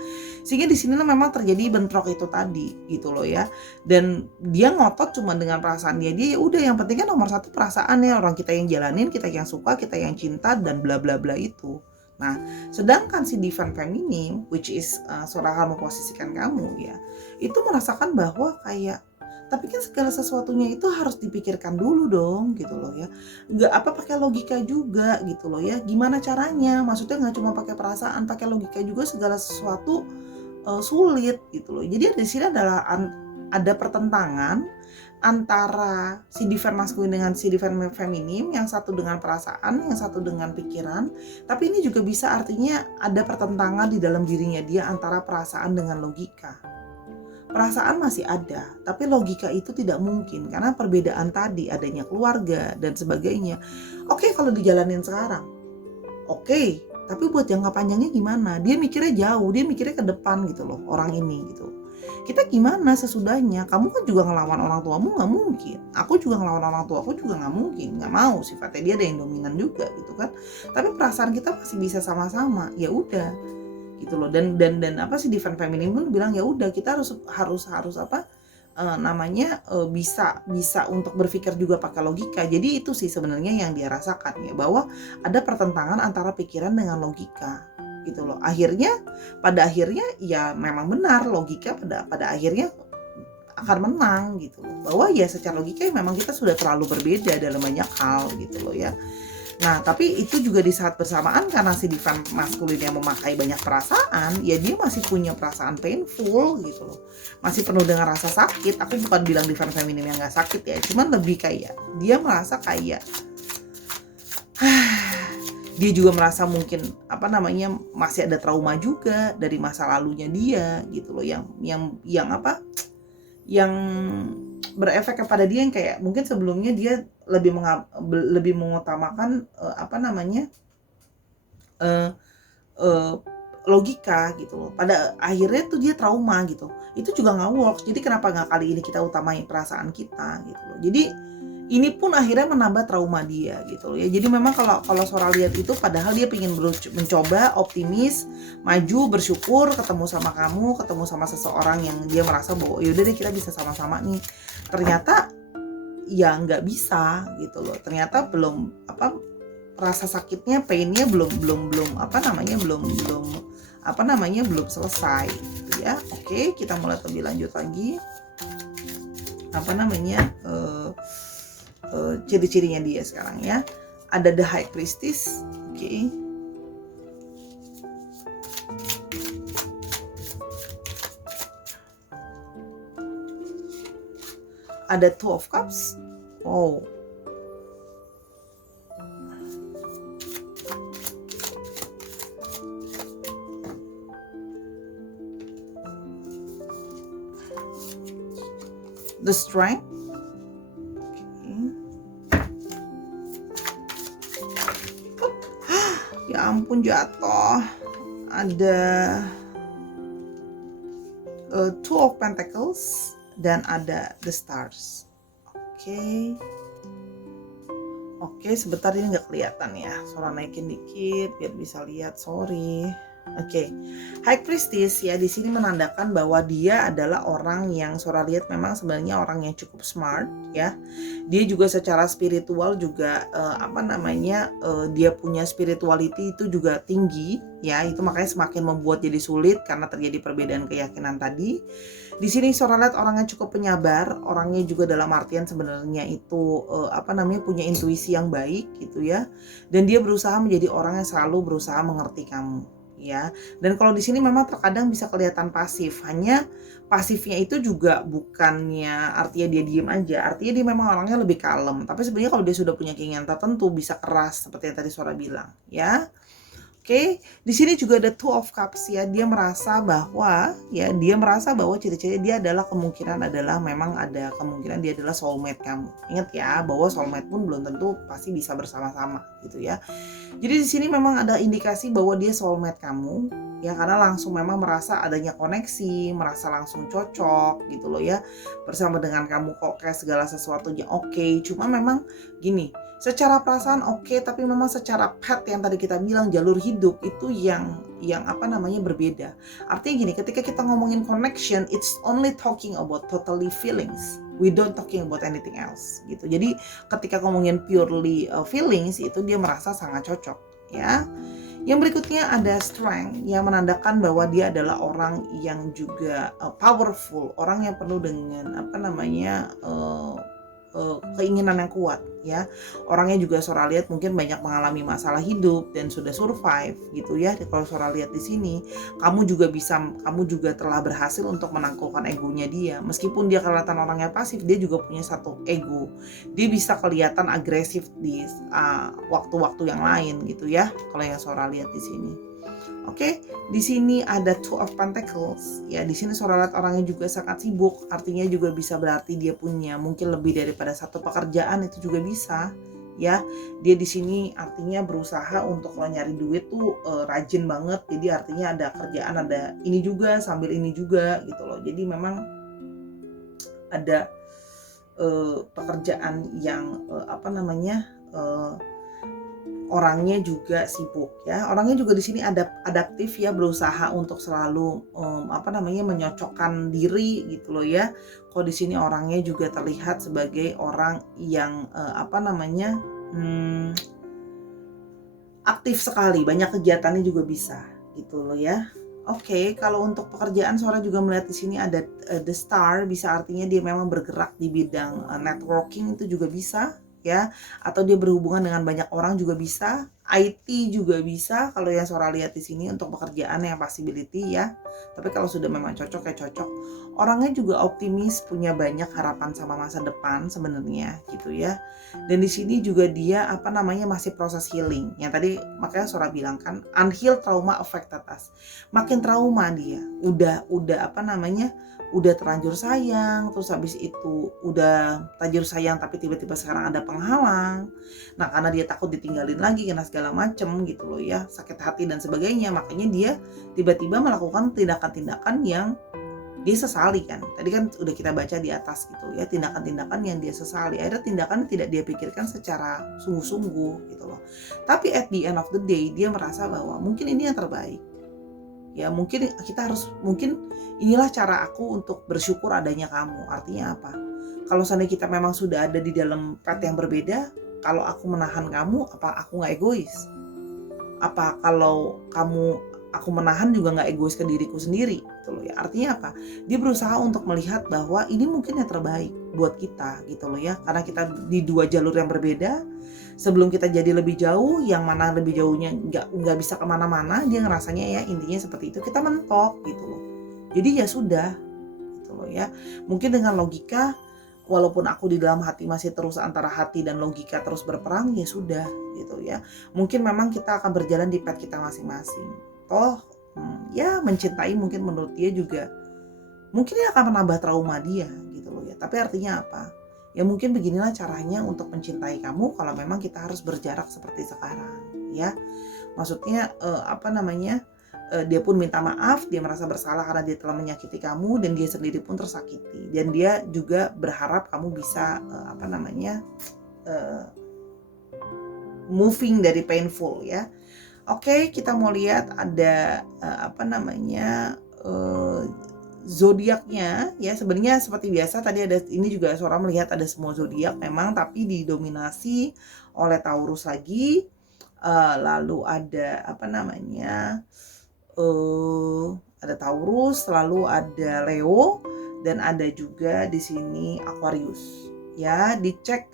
Sehingga di sini memang terjadi bentrok itu tadi gitu loh ya. Dan dia ngotot cuma dengan perasaan dia ya udah, yang penting kan nomor satu perasaan ya, orang kita yang jalanin, kita yang suka, kita yang cinta dan bla bla bla itu. Nah, sedangkan si divine feminine, which is Sora akan memposisikan kamu ya, itu merasakan bahwa kayak, tapi kan segala sesuatunya itu harus dipikirkan dulu dong gitu loh ya, nggak pakai logika juga gitu loh ya, gimana caranya, maksudnya nggak cuma pakai perasaan, pakai logika juga, segala sesuatu sulit gitu loh. Jadi di sini adalah ada pertentangan antara si divine maskulin dengan si divine feminim, yang satu dengan perasaan, yang satu dengan pikiran. Tapi ini juga bisa artinya ada pertentangan di dalam dirinya dia antara perasaan dengan logika. Perasaan masih ada, tapi logika itu tidak mungkin karena perbedaan tadi, adanya keluarga dan sebagainya. Oke, kalau dijalanin sekarang, oke, tapi buat jangka panjangnya gimana? Dia mikirnya jauh, dia mikirnya ke depan gitu loh, orang ini gitu. Kita gimana sesudahnya? Kamu kan juga ngelawan orang tuamu nggak mungkin. Aku juga ngelawan orang tua aku juga nggak mungkin. Nggak mau, sifatnya dia ada yang dominan juga gitu kan. Tapi perasaan kita masih bisa sama-sama. Ya udah gitu loh. Dan apa sih divine feminine pun bilang ya udah kita harus apa bisa untuk berpikir juga pakai logika. Jadi itu sih sebenarnya yang dia rasakan ya, bahwa ada pertentangan antara pikiran dengan logika gitu loh. Pada akhirnya ya memang benar logika pada akhirnya akan menang gitu loh. Bahwa ya secara logika ya memang kita sudah terlalu berbeda dalam banyak hal gitu loh ya. Nah, tapi itu juga di saat bersamaan karena si divine maskulin yang memakai banyak perasaan, ya dia masih punya perasaan painful gitu loh. Masih penuh dengan rasa sakit. Aku bukan bilang divine feminim yang gak sakit ya, cuman lebih kayak dia merasa kayak dia juga merasa mungkin masih ada trauma juga dari masa lalunya dia gitu loh, yang berefek kepada dia, yang kayak mungkin sebelumnya dia lebih mengutamakan logika gitu loh. Pada akhirnya tuh dia trauma gitu. Itu juga nggak works. Jadi kenapa nggak kali ini kita utamain perasaan kita gitu loh. Jadi ini pun akhirnya menambah trauma dia gitu loh ya. Jadi memang kalau Sora lihat itu, padahal dia pengen mencoba optimis, maju, bersyukur, ketemu sama kamu, ketemu sama seseorang yang dia merasa bahwa yaudah deh kita bisa sama-sama nih. Ternyata ya nggak bisa gitu loh. Ternyata belum rasa sakitnya, painnya belum selesai gitu ya. Oke, kita mulai lebih lanjut lagi. Ciri-cirinya dia sekarang ya. Ada the high priestess. Oke. Ada two of cups. Oh. The strength. Ya ampun, jatuh. Ada two of pentacles dan ada the stars. Oke, sebentar, ini nggak kelihatan ya. Sora naikin dikit biar bisa lihat. Sorry. High priestess ya di sini menandakan bahwa dia adalah orang yang Sora lihat memang sebenarnya orang yang cukup smart ya. Dia juga secara spiritual juga dia punya spirituality itu juga tinggi ya. Itu makanya semakin membuat jadi sulit karena terjadi perbedaan keyakinan tadi. Di sini Sora lihat orangnya cukup penyabar, orangnya juga dalam artian sebenarnya itu punya intuisi yang baik gitu ya. Dan dia berusaha menjadi orang yang selalu berusaha mengerti kamu. Ya, dan kalau di sini memang terkadang bisa kelihatan pasif. Hanya pasifnya itu juga bukannya artinya dia diem aja, artinya dia memang orangnya lebih kalem. Tapi sebenarnya kalau dia sudah punya keinginan tertentu bisa keras seperti yang tadi Sora bilang, ya. Di sini juga ada two of cups ya. Dia merasa bahwa ciri-ciri dia adalah memang ada kemungkinan dia adalah soulmate kamu. Ingat ya, bahwa soulmate pun belum tentu pasti bisa bersama-sama gitu ya. Jadi di sini memang ada indikasi bahwa dia soulmate kamu ya, karena langsung memang merasa adanya koneksi, merasa langsung cocok gitu loh ya bersama dengan kamu, kok kayak segala sesuatunya oke. Cuma memang gini, secara perasaan oke, tapi memang secara path yang tadi kita bilang, jalur hidup itu yang berbeda. Artinya gini, ketika kita ngomongin connection, it's only talking about totally feelings. We don't talking about anything else gitu. Jadi ketika ngomongin purely feelings, itu dia merasa sangat cocok ya. Yang berikutnya ada strength yang menandakan bahwa dia adalah orang yang juga powerful, orang yang penuh dengan keinginan yang kuat ya. Orangnya juga Sora lihat mungkin banyak mengalami masalah hidup dan sudah survive gitu ya. Kalau Sora lihat di sini, kamu juga telah berhasil untuk menangkulkan egonya dia. Meskipun dia kelihatan orangnya pasif, dia juga punya satu ego. Dia bisa kelihatan agresif di waktu-waktu yang lain gitu ya. Kalau yang Sora lihat di sini. Oke, di sini ada Two of Pentacles. Ya, di sini Sora lihat orangnya juga sangat sibuk. Artinya juga bisa berarti dia punya mungkin lebih daripada satu pekerjaan, itu juga bisa. Ya, dia di sini artinya berusaha untuk kalau nyari duit tuh rajin banget. Jadi artinya ada kerjaan, ada ini juga sambil ini juga gitu loh. Jadi memang ada pekerjaan yang orangnya juga sibuk ya. Orangnya juga di sini adaptif ya, berusaha untuk selalu menyocokkan diri gitu loh ya. Kalau di sini orangnya juga terlihat sebagai orang yang aktif sekali, banyak kegiatannya juga bisa gitu loh ya. Oke, kalau untuk pekerjaan Sora juga melihat di sini ada the star, bisa artinya dia memang bergerak di bidang networking, itu juga bisa ya, atau dia berhubungan dengan banyak orang juga bisa. IT juga bisa kalau yang Sora lihat di sini untuk pekerjaan yang possibility ya. Tapi kalau sudah memang cocok ya cocok. Orangnya juga optimis, punya banyak harapan sama masa depan sebenarnya gitu ya. Dan di sini juga dia masih proses healing. Yang tadi makanya Sora bilang kan, unhealed trauma affected us. Makin trauma dia, udah terlanjur sayang, terus habis itu udah terlanjur sayang tapi tiba-tiba sekarang ada penghalang. Nah, karena dia takut ditinggalin lagi karena segala macem gitu loh ya, sakit hati dan sebagainya, makanya dia tiba-tiba melakukan tindakan-tindakan yang dia sesali kan. Tadi kan udah kita baca di atas gitu ya, tindakan-tindakan yang dia sesali. Akhirnya tindakan tidak dia pikirkan secara sungguh-sungguh gitu loh. Tapi at the end of the day dia merasa bahwa mungkin ini yang terbaik. Ya mungkin inilah cara aku untuk bersyukur adanya kamu. Aku kalau seandainya kita memang sudah ada di dalam path yang berbeda, kalau aku menahan kamu, apa aku nggak egois? Apa kalau aku menahan juga nggak egois ke diriku sendiri gitu loh ya. Artinya apa? Dia berusaha untuk melihat bahwa ini mungkin yang terbaik buat kita gitu loh ya, karena kita di dua jalur yang berbeda. Sebelum kita jadi lebih jauh, yang mana lebih jauhnya nggak bisa kemana-mana, dia ngerasanya ya intinya seperti itu, kita mentok gitu loh. Jadi ya sudah gitu loh ya. Mungkin dengan logika, walaupun aku di dalam hati masih terus antara hati dan logika terus berperang, ya sudah gitu ya. Mungkin memang kita akan berjalan di path kita masing-masing. Ya mencintai mungkin menurut dia juga mungkin dia akan menambah trauma dia gitu loh ya. Tapi artinya apa? Ya mungkin beginilah caranya untuk mencintai kamu kalau memang kita harus berjarak seperti sekarang ya. Maksudnya dia pun minta maaf, dia merasa bersalah karena dia telah menyakiti kamu dan dia sendiri pun tersakiti, dan dia juga berharap kamu bisa moving dari painful ya. Oke, kita mau lihat ada zodiaknya ya. Sebenarnya seperti biasa tadi ada ini juga Sora melihat ada semua zodiak memang, tapi didominasi oleh Taurus lagi. Lalu ada ada Taurus, lalu ada Leo, dan ada juga di sini Aquarius. Ya, dicek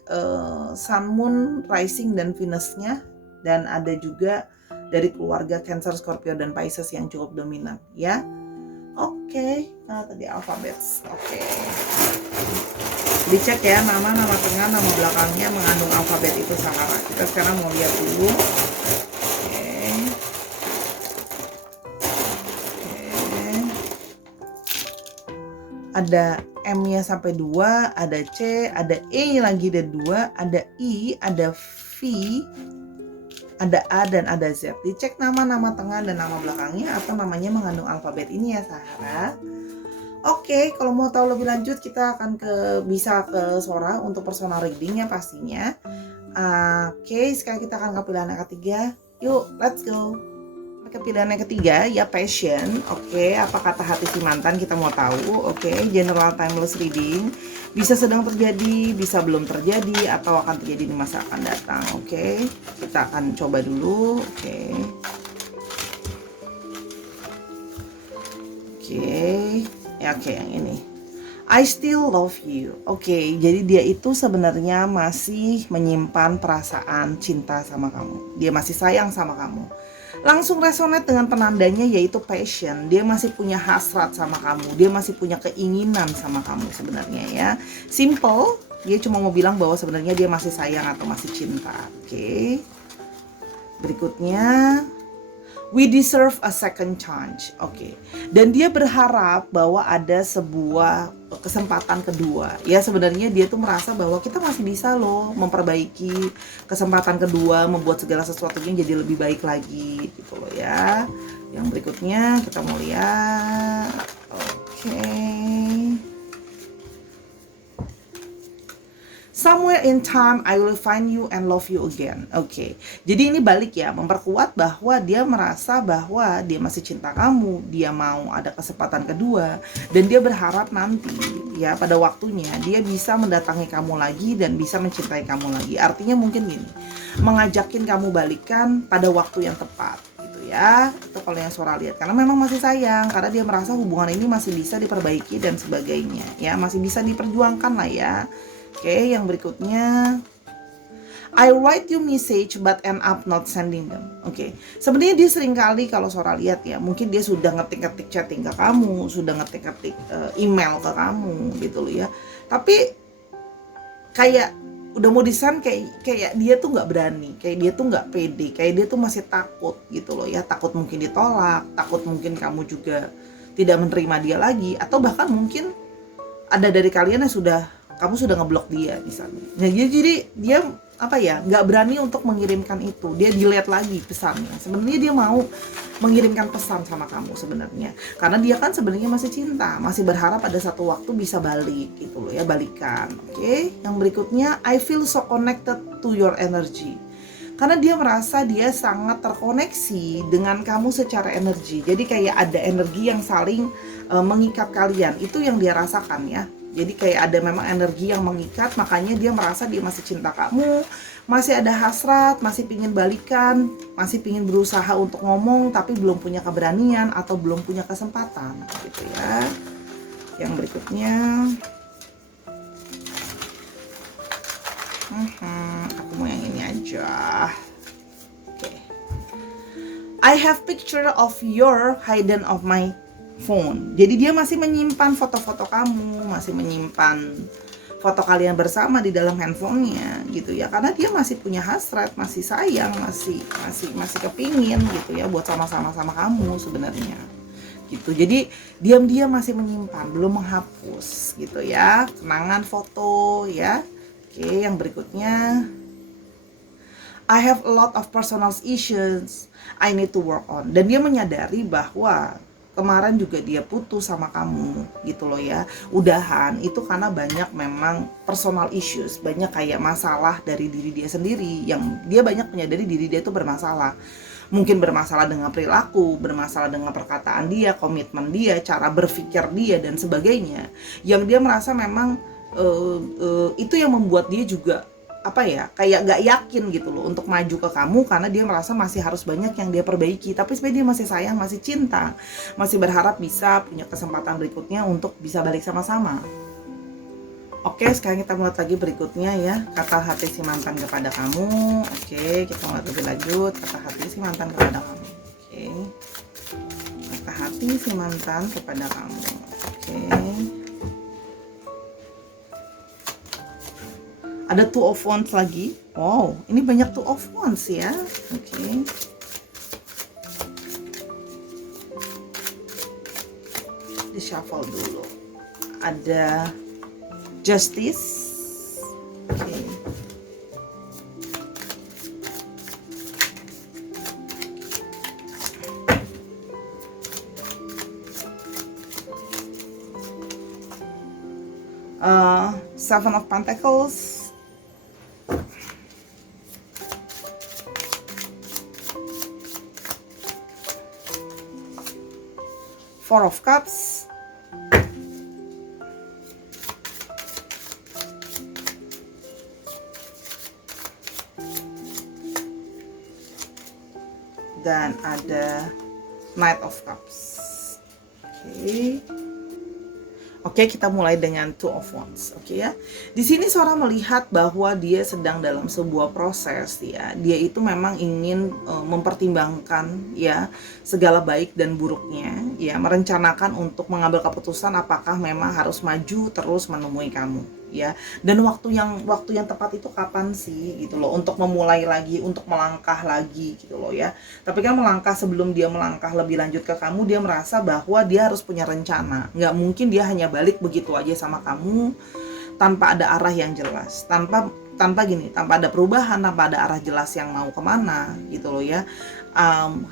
Sun, Moon, Rising dan Venus-nya, dan ada juga dari keluarga Cancer, Scorpio dan Pisces yang cukup dominan ya. Oke, nah tadi alfabet. Oke. Dicek ya nama tengah, nama belakangnya mengandung alfabet itu Sahara. Kita sekarang mau lihat dulu. Ada M-nya sampai 2, ada C, ada E lagi ada 2, ada I, ada V, ada A dan ada Z. Dicek nama tengah dan nama belakangnya atau namanya mengandung alfabet ini ya Sahara. Oke, kalau mau tahu lebih lanjut kita akan bisa ke Sora untuk personal readingnya pastinya. Oke, sekarang kita akan ke pilihan yang ketiga. Yuk, let's go. Ke pilihan yang ketiga ya, passion. Oke, apa kata hati si mantan, kita mau tahu. Oke, general timeless reading. Bisa sedang terjadi, bisa belum terjadi, atau akan terjadi di masa akan datang. Oke, kita akan coba dulu. Oke, ya, oke yang ini. I still love you. Oke, jadi dia itu sebenarnya masih menyimpan perasaan cinta sama kamu. Dia masih sayang sama kamu. Langsung resonate dengan penandanya yaitu passion. Dia masih punya hasrat sama kamu. Dia masih punya keinginan sama kamu sebenarnya ya. Simple, dia cuma mau bilang bahwa sebenarnya dia masih sayang atau masih cinta. Oke. Berikutnya, we deserve a second chance. Oke. Dan dia berharap bahwa ada sebuah kesempatan kedua. Ya sebenarnya dia tuh merasa bahwa kita masih bisa loh memperbaiki, kesempatan kedua, membuat segala sesuatunya jadi lebih baik lagi gitu loh ya. Yang berikutnya kita mau lihat. Oke. Somewhere in time I will find you and love you again. Oke. Jadi ini balik ya, memperkuat bahwa dia merasa bahwa dia masih cinta kamu, dia mau ada kesempatan kedua, dan dia berharap nanti ya pada waktunya dia bisa mendatangi kamu lagi dan bisa mencintai kamu lagi. Artinya mungkin gini, mengajakin kamu balikan pada waktu yang tepat gitu ya. Itu kalau yang Sora lihat, karena memang masih sayang, karena dia merasa hubungan ini masih bisa diperbaiki dan sebagainya ya, masih bisa diperjuangkan lah ya. Oke, yang berikutnya, I write you message but end up not sending them. Oke, sebenarnya dia sering kali kalau Sora lihat ya, mungkin dia sudah ngetik-ngetik chatting ke kamu, sudah ngetik-ngetik email ke kamu gitu loh ya. Tapi kayak udah mau disend, kayak dia tuh nggak berani, kayak dia tuh nggak pede, kayak dia tuh masih takut gitu loh ya. Takut mungkin ditolak, takut mungkin kamu juga tidak menerima dia lagi, atau bahkan mungkin ada dari kalian yang kamu sudah ngeblok dia misalnya. Nah, jadi dia apa ya, nggak berani untuk mengirimkan itu, dia delete lagi pesannya. Sebenarnya dia mau mengirimkan pesan sama kamu sebenarnya, karena dia kan sebenarnya masih cinta, masih berharap ada satu waktu bisa balik gitu loh ya, balikan. Oke, yang berikutnya, I feel so connected to your energy. Karena dia merasa dia sangat terkoneksi dengan kamu secara energi. Jadi kayak ada energi yang saling mengikat kalian. Itu yang dia rasakan ya. Jadi kayak ada memang energi yang mengikat, makanya dia merasa dia masih cinta kamu, masih ada hasrat, masih pingin balikan, masih pingin berusaha untuk ngomong, tapi belum punya keberanian atau belum punya kesempatan gitu ya. Yang berikutnya, aku mau yang ini aja. Oke. I have picture of your hidden of my phone. Jadi dia masih menyimpan foto-foto kamu, masih menyimpan foto kalian bersama di dalam handphonenya gitu ya, karena dia masih punya hasrat, masih sayang, masih kepingin gitu ya buat sama-sama sama kamu sebenarnya gitu. Jadi diam-diam masih menyimpan, belum menghapus gitu ya, kenangan foto ya. Oke, yang berikutnya, I have a lot of personal issues I need to work on. Dan dia menyadari bahwa kemarin juga dia putus sama kamu gitu loh ya, udahan itu karena banyak memang personal issues, banyak kayak masalah dari diri dia sendiri, yang dia banyak menyadari diri dia itu bermasalah. Mungkin bermasalah dengan perilaku, bermasalah dengan perkataan dia, komitmen dia, cara berpikir dia dan sebagainya, yang dia merasa memang itu yang membuat dia juga apa ya, kayak gak yakin gitu loh untuk maju ke kamu, karena dia merasa masih harus banyak yang dia perbaiki. Tapi sebenarnya dia masih sayang, masih cinta, masih berharap bisa punya kesempatan berikutnya untuk bisa balik sama-sama. Oke, sekarang kita mulai lagi berikutnya ya, kata hati si mantan kepada kamu. Oke, kita mulai lebih lanjut, kata hati si mantan kepada kamu. Oke, kata hati si mantan kepada kamu. Oke, ada two of wands lagi. Wow, ini banyak two of wands ya. Oke. Di shuffle dulu. Ada justice. Oke. Seven of Pentacles. Four of Cups. Dan ada Knight of Cups. Oke. Oke, kita mulai dengan Two of Wands. Oke ya. Di sini seorang melihat bahwa dia sedang dalam sebuah proses ya. Dia itu memang ingin mempertimbangkan ya segala baik dan buruknya ya, merencanakan untuk mengambil keputusan apakah memang harus maju terus menemui kamu ya. Dan waktu yang tepat itu kapan sih gitu loh, untuk memulai lagi, untuk melangkah lagi gitu loh ya. Tapi kan melangkah, sebelum dia melangkah lebih lanjut ke kamu, dia merasa bahwa dia harus punya rencana. Nggak mungkin dia hanya balik begitu aja sama kamu tanpa ada arah yang jelas, tanpa ada perubahan, tanpa ada arah jelas yang mau kemana gitu loh ya.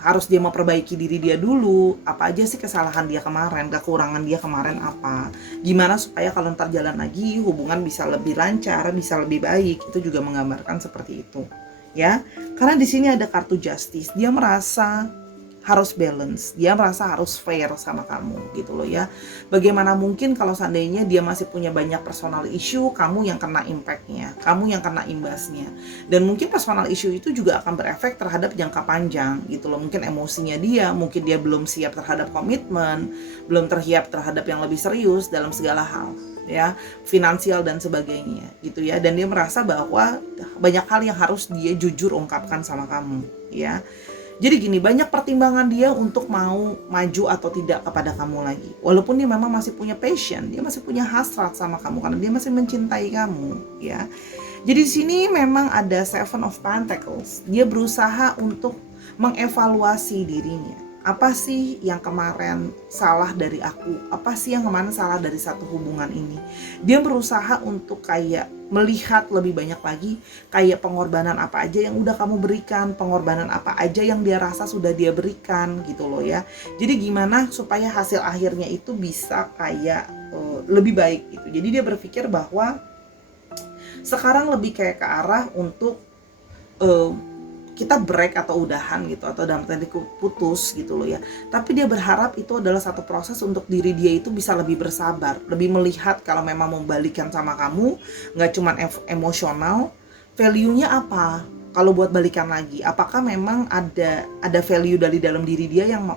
Harus dia memperbaiki diri dia dulu, apa aja sih kesalahan dia kemarin, kekurangan dia kemarin apa, gimana supaya kalau ntar jalan lagi hubungan bisa lebih lancar, bisa lebih baik. Itu juga menggambarkan seperti itu ya. Karena di sini ada kartu Justice, dia merasa harus balance, dia merasa harus fair sama kamu gitu loh ya. Bagaimana mungkin kalau seandainya dia masih punya banyak personal issue, kamu yang kena impactnya, kamu yang kena imbasnya. Dan mungkin personal issue itu juga akan berefek terhadap jangka panjang gitu loh. Mungkin emosinya dia, mungkin dia belum siap terhadap komitmen, belum tersiap terhadap yang lebih serius dalam segala hal ya, finansial dan sebagainya gitu ya. Dan dia merasa bahwa banyak hal yang harus dia jujur ungkapkan sama kamu ya. Jadi gini, banyak pertimbangan dia untuk mau maju atau tidak kepada kamu lagi. Walaupun dia memang masih punya passion, dia masih punya hasrat sama kamu karena dia masih mencintai kamu, ya. Jadi di sini memang ada Seven of Pentacles. Dia berusaha untuk mengevaluasi dirinya. Apa sih yang kemarin salah dari aku? Apa sih yang kemarin salah dari satu hubungan ini? Dia berusaha untuk kayak melihat lebih banyak lagi, kayak pengorbanan apa aja yang udah kamu berikan, pengorbanan apa aja yang dia rasa sudah dia berikan gitu loh ya. Jadi gimana supaya hasil akhirnya itu bisa kayak lebih baik gitu. Jadi dia berpikir bahwa sekarang lebih kayak ke arah untuk kita break atau udahan gitu, atau dalam tanda putus gitu loh ya. Tapi dia berharap itu adalah satu proses untuk diri dia itu bisa lebih bersabar, lebih melihat kalau memang membalikan sama kamu nggak cuma emosional, value-nya apa kalau buat balikan lagi. Apakah memang ada value dari dalam diri dia yang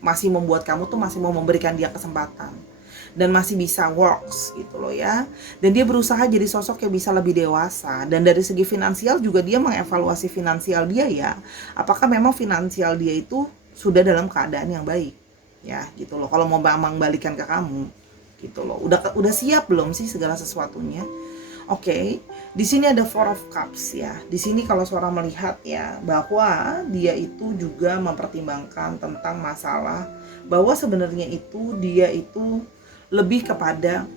masih membuat kamu tuh masih mau memberikan dia kesempatan dan masih bisa works gitu loh ya. Dan dia berusaha jadi sosok yang bisa lebih dewasa. Dan dari segi finansial juga dia mengevaluasi finansial dia ya. Apakah memang finansial dia itu sudah dalam keadaan yang baik ya gitu loh. Kalau mau balikan ke kamu gitu loh. Udah siap belum sih segala sesuatunya? Oke, di sini ada Four of Cups ya. Di sini kalau seorang melihat ya bahwa dia itu juga mempertimbangkan tentang masalah bahwa sebenarnya itu dia itu lebih kepada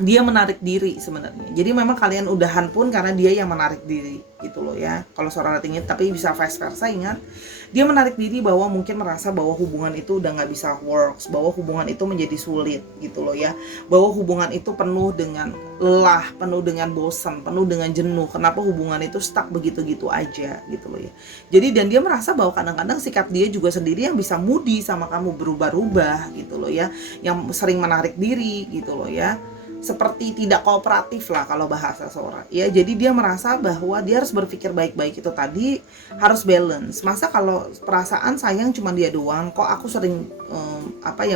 dia menarik diri sebenarnya. Jadi memang kalian udahan pun karena dia yang menarik diri gitu loh ya. Kalau seorang ratingnya, tapi bisa vice versa, ingat. Dia menarik diri bahwa mungkin merasa bahwa hubungan itu udah gak bisa works, bahwa hubungan itu menjadi sulit gitu loh ya. Bahwa hubungan itu penuh dengan lelah, penuh dengan bosan, penuh dengan jenuh. Kenapa hubungan itu stuck begitu-gitu aja gitu loh ya. Jadi dan dia merasa bahwa kadang-kadang sikap dia juga sendiri yang bisa moody sama kamu, berubah-ubah gitu loh ya. Yang sering menarik diri gitu loh ya. Seperti tidak kooperatif lah kalau bahasa seorang ya. Jadi dia merasa bahwa dia harus berpikir baik-baik, itu tadi harus balance. Masa kalau perasaan sayang cuma dia doang, kok aku sering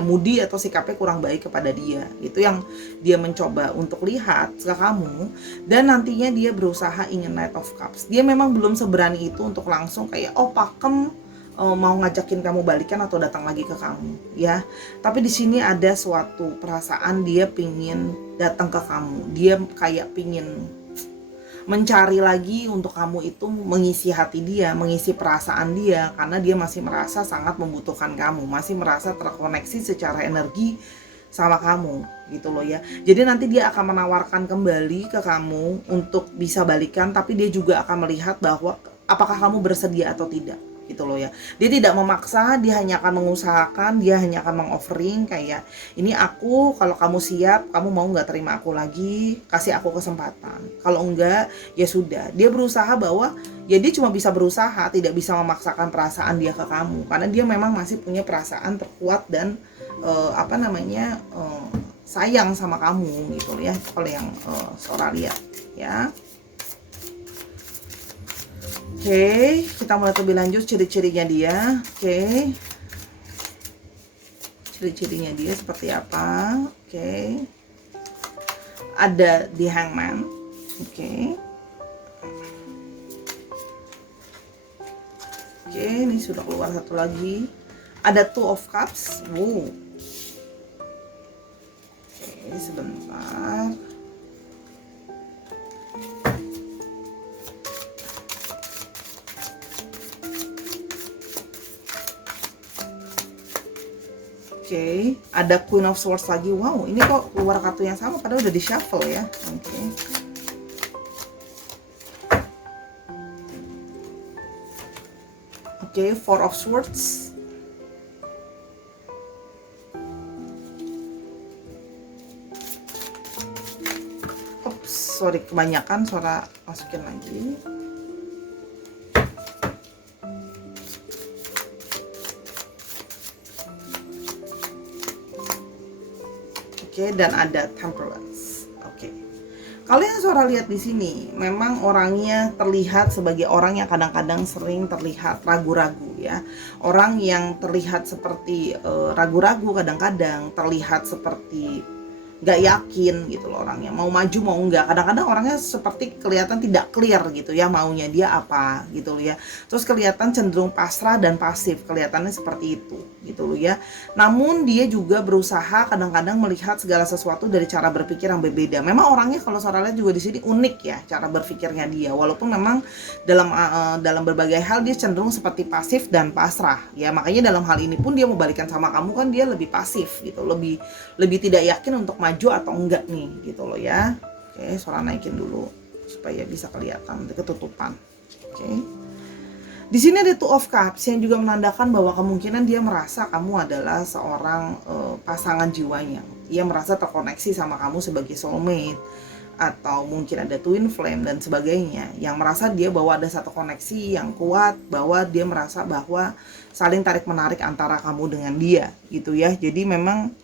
moody atau sikapnya kurang baik kepada dia. Itu yang dia mencoba untuk lihat ke kamu. Dan nantinya dia berusaha ingin Knight of Cups. Dia memang belum seberani itu untuk langsung kayak pakem mau ngajakin kamu balikan atau datang lagi ke kamu ya. Tapi di sini ada suatu perasaan dia pingin datang ke kamu. Dia kayak pingin mencari lagi untuk kamu itu, mengisi hati dia, mengisi perasaan dia, karena dia masih merasa sangat membutuhkan kamu, masih merasa terkoneksi secara energi sama kamu gitu loh ya. Jadi nanti dia akan menawarkan kembali ke kamu untuk bisa balikan, tapi dia juga akan melihat bahwa apakah kamu bersedia atau tidak gitu loh ya. Dia tidak memaksa, dia hanya akan mengusahakan, dia hanya akan mengoffering kayak, ini aku, kalau kamu siap, kamu mau nggak terima aku lagi, kasih aku kesempatan. Kalau enggak, ya sudah. Dia berusaha bahwa ya dia cuma bisa berusaha, tidak bisa memaksakan perasaan dia ke kamu, karena dia memang masih punya perasaan terkuat dan sayang sama kamu gitu ya. Kalau yang seorang lihat ya. Oke, kita mulai lebih lanjut ciri-cirinya dia. Oke. ciri-cirinya dia seperti apa. Oke. Ada di Hangman. Oke. Oke, ini sudah keluar satu lagi. Ada Two of Cups. Wow. Oke, sebentar. Oke, ada Queen of Swords lagi. Wow, ini kok keluar kartu yang sama padahal udah di shuffle ya. Oke. Oke, Four of Swords. Oops, sorry, kebanyakan suara, masukin lagi. Oke, dan ada Temperance. Oke. Kalau yang Sora lihat di sini, memang orangnya terlihat sebagai orang yang kadang-kadang sering terlihat ragu-ragu ya. Orang yang terlihat seperti ragu-ragu, kadang-kadang terlihat seperti gak yakin gitu loh orangnya, mau maju mau enggak. Kadang-kadang orangnya seperti kelihatan tidak clear gitu ya, maunya dia apa gitu loh ya. Terus kelihatan cenderung pasrah dan pasif, kelihatannya seperti itu gitu loh ya. Namun dia juga berusaha kadang-kadang melihat segala sesuatu dari cara berpikir yang berbeda. Memang orangnya kalau Sora lihat juga di sini unik ya cara berpikirnya dia. Walaupun memang dalam berbagai hal dia cenderung seperti pasif dan pasrah ya. Makanya dalam hal ini pun dia mau balikan sama kamu kan dia lebih pasif gitu, lebih tidak yakin untuk maju atau enggak nih gitu loh ya. Oke, Sora naikin dulu supaya bisa kelihatan ketutupan. Oke. Di sini ada Two of Cups yang juga menandakan bahwa kemungkinan dia merasa kamu adalah seorang pasangan jiwanya. Ia merasa terkoneksi sama kamu sebagai soulmate, atau mungkin ada twin flame dan sebagainya, yang merasa dia bahwa ada satu koneksi yang kuat, bahwa dia merasa bahwa saling tarik menarik antara kamu dengan dia gitu ya. Jadi memang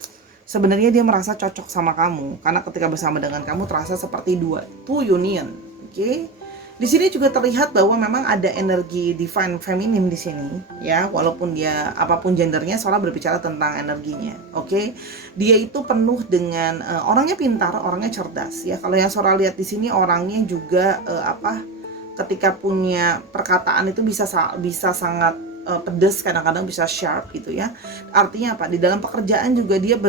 sebenarnya dia merasa cocok sama kamu karena ketika bersama dengan kamu terasa seperti two union. Oke. Di sini juga terlihat bahwa memang ada energi divine feminine di sini ya, walaupun dia apapun gendernya, Sora berbicara tentang energinya. Oke. Dia itu penuh dengan orangnya pintar, orangnya cerdas ya. Kalau yang Sora lihat di sini orangnya juga ketika punya perkataan itu bisa sangat pedes, kadang-kadang bisa sharp gitu ya. Artinya apa? Di dalam pekerjaan juga dia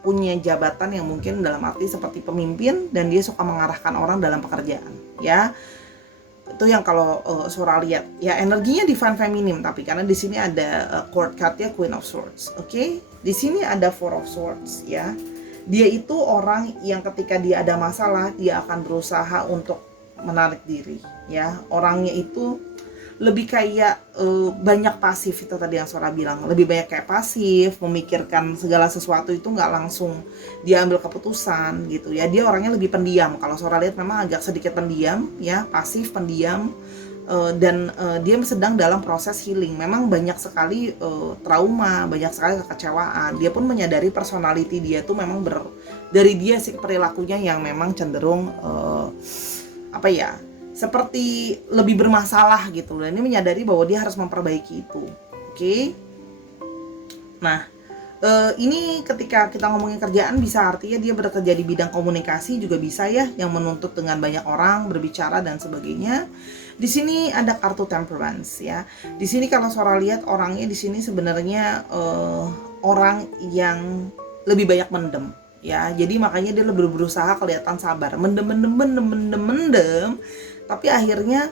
punya jabatan yang mungkin dalam arti seperti pemimpin, dan dia suka mengarahkan orang dalam pekerjaan ya. Itu yang kalau Sora lihat ya, energinya divine feminine, tapi karena di sini ada court card-nya Queen of Swords. Oke. Di sini ada Four of Swords ya. Dia itu orang yang ketika dia ada masalah dia akan berusaha untuk menarik diri ya. Orangnya itu lebih kayak banyak pasif, itu tadi yang Sora bilang, lebih banyak kayak pasif, memikirkan segala sesuatu itu nggak langsung dia ambil keputusan gitu ya. Dia orangnya lebih pendiam. Kalau Sora lihat memang agak sedikit pendiam ya, pasif, pendiam, dan dia sedang dalam proses healing. Memang banyak sekali trauma, banyak sekali kekecewaan. Dia pun menyadari personality dia tuh memang dari dia sih perilakunya yang memang cenderung seperti lebih bermasalah gitu loh. Ini menyadari bahwa dia harus memperbaiki itu. Oke. Nah, ini ketika kita ngomongin kerjaan bisa artinya dia bekerja di bidang komunikasi juga bisa ya, yang menuntut dengan banyak orang, berbicara dan sebagainya. Di sini ada kartu Temperance ya. Di sini kalau Sora lihat orangnya di sini sebenarnya orang yang lebih banyak mendem ya. Jadi makanya dia lebih berusaha kelihatan sabar, mendem, tapi akhirnya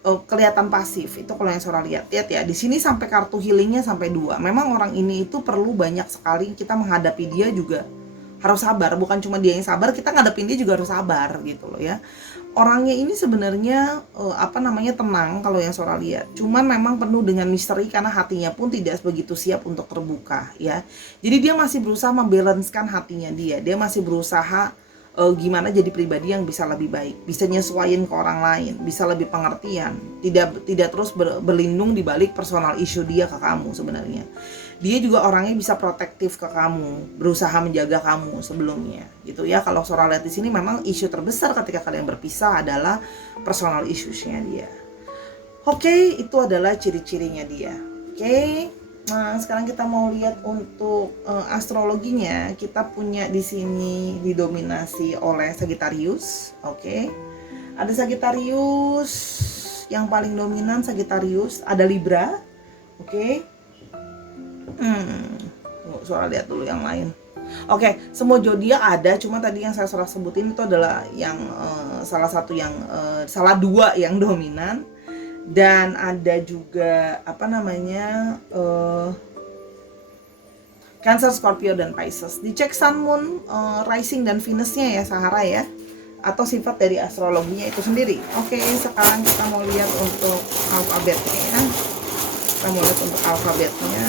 kelihatan pasif. Itu kalau yang Sora lihat ya. Di sini sampai kartu healingnya sampai 2. Memang orang ini itu perlu banyak sekali kita menghadapi dia juga harus sabar. Bukan cuma dia yang sabar, kita ngadepin dia juga harus sabar gitu loh ya. Orangnya ini sebenarnya tenang kalau yang Sora lihat. Cuman memang penuh dengan misteri karena hatinya pun tidak begitu siap untuk terbuka ya. Jadi dia masih berusaha membalancekan hatinya dia. Dia masih berusaha gimana jadi pribadi yang bisa lebih baik, bisa nyesuaiin ke orang lain, bisa lebih pengertian, tidak terus berlindung di balik personal issue dia ke kamu. Sebenarnya dia juga orangnya bisa protektif ke kamu, berusaha menjaga kamu sebelumnya gitu ya. Kalau Sora lihat di sini memang isu terbesar ketika kalian berpisah adalah personal issues-nya dia. Oke, itu adalah ciri-cirinya dia. Oke. Nah, sekarang kita mau lihat untuk astrologinya. Kita punya di sini didominasi oleh Sagittarius, oke. Ada Sagittarius yang paling dominan, Sagittarius, ada Libra, oke. Suara lihat dulu yang lain. Oke, semua zodiak ada, cuma tadi yang saya sudah sebutin itu adalah yang salah satu yang salah dua yang dominan. Dan ada juga Cancer, Scorpio, dan Pisces. Dicek Sun, Moon, Rising, dan Venus-nya ya Sahara ya, atau sifat dari astrologinya itu sendiri. Oke, sekarang kita mau lihat untuk alfabetnya ya. Kita mau lihat untuk alfabetnya.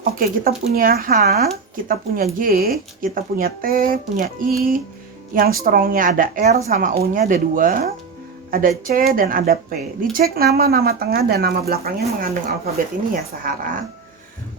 Oke, kita punya H, kita punya J, kita punya T, punya I. Yang strongnya ada R sama O-nya ada 2, ada C dan ada P. Dicek nama tengah dan nama belakangnya mengandung alfabet ini ya Sahara.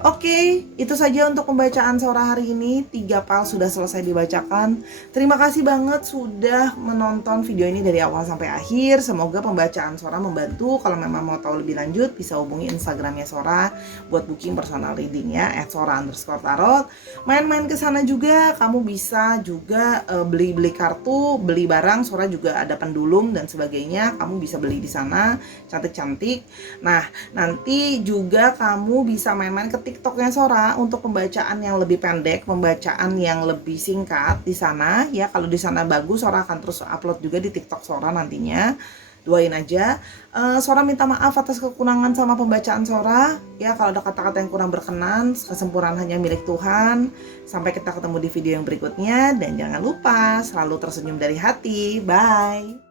Oke, itu saja untuk pembacaan Sora hari ini. 3 PAL sudah selesai dibacakan. Terima kasih banget sudah menonton video ini dari awal sampai akhir. Semoga pembacaan Sora membantu. Kalau memang mau tahu lebih lanjut, bisa hubungi Instagramnya Sora buat booking personal reading ya, @sora_tarot. Main-main ke sana juga, kamu bisa juga beli kartu, beli barang. Sora juga ada pendulum dan sebagainya. Kamu bisa beli di sana, cantik-cantik. Nah, nanti juga kamu bisa main-main ke TikToknya Sora untuk pembacaan yang lebih pendek, pembacaan yang lebih singkat di sana ya. Kalau di sana bagus, Sora akan terus upload juga di TikTok Sora nantinya. Doain aja. Sora minta maaf atas kekurangan sama pembacaan Sora ya. Kalau ada kata-kata yang kurang berkenan, kesempurnaan hanya milik Tuhan. Sampai kita ketemu di video yang berikutnya, dan jangan lupa selalu tersenyum dari hati. Bye.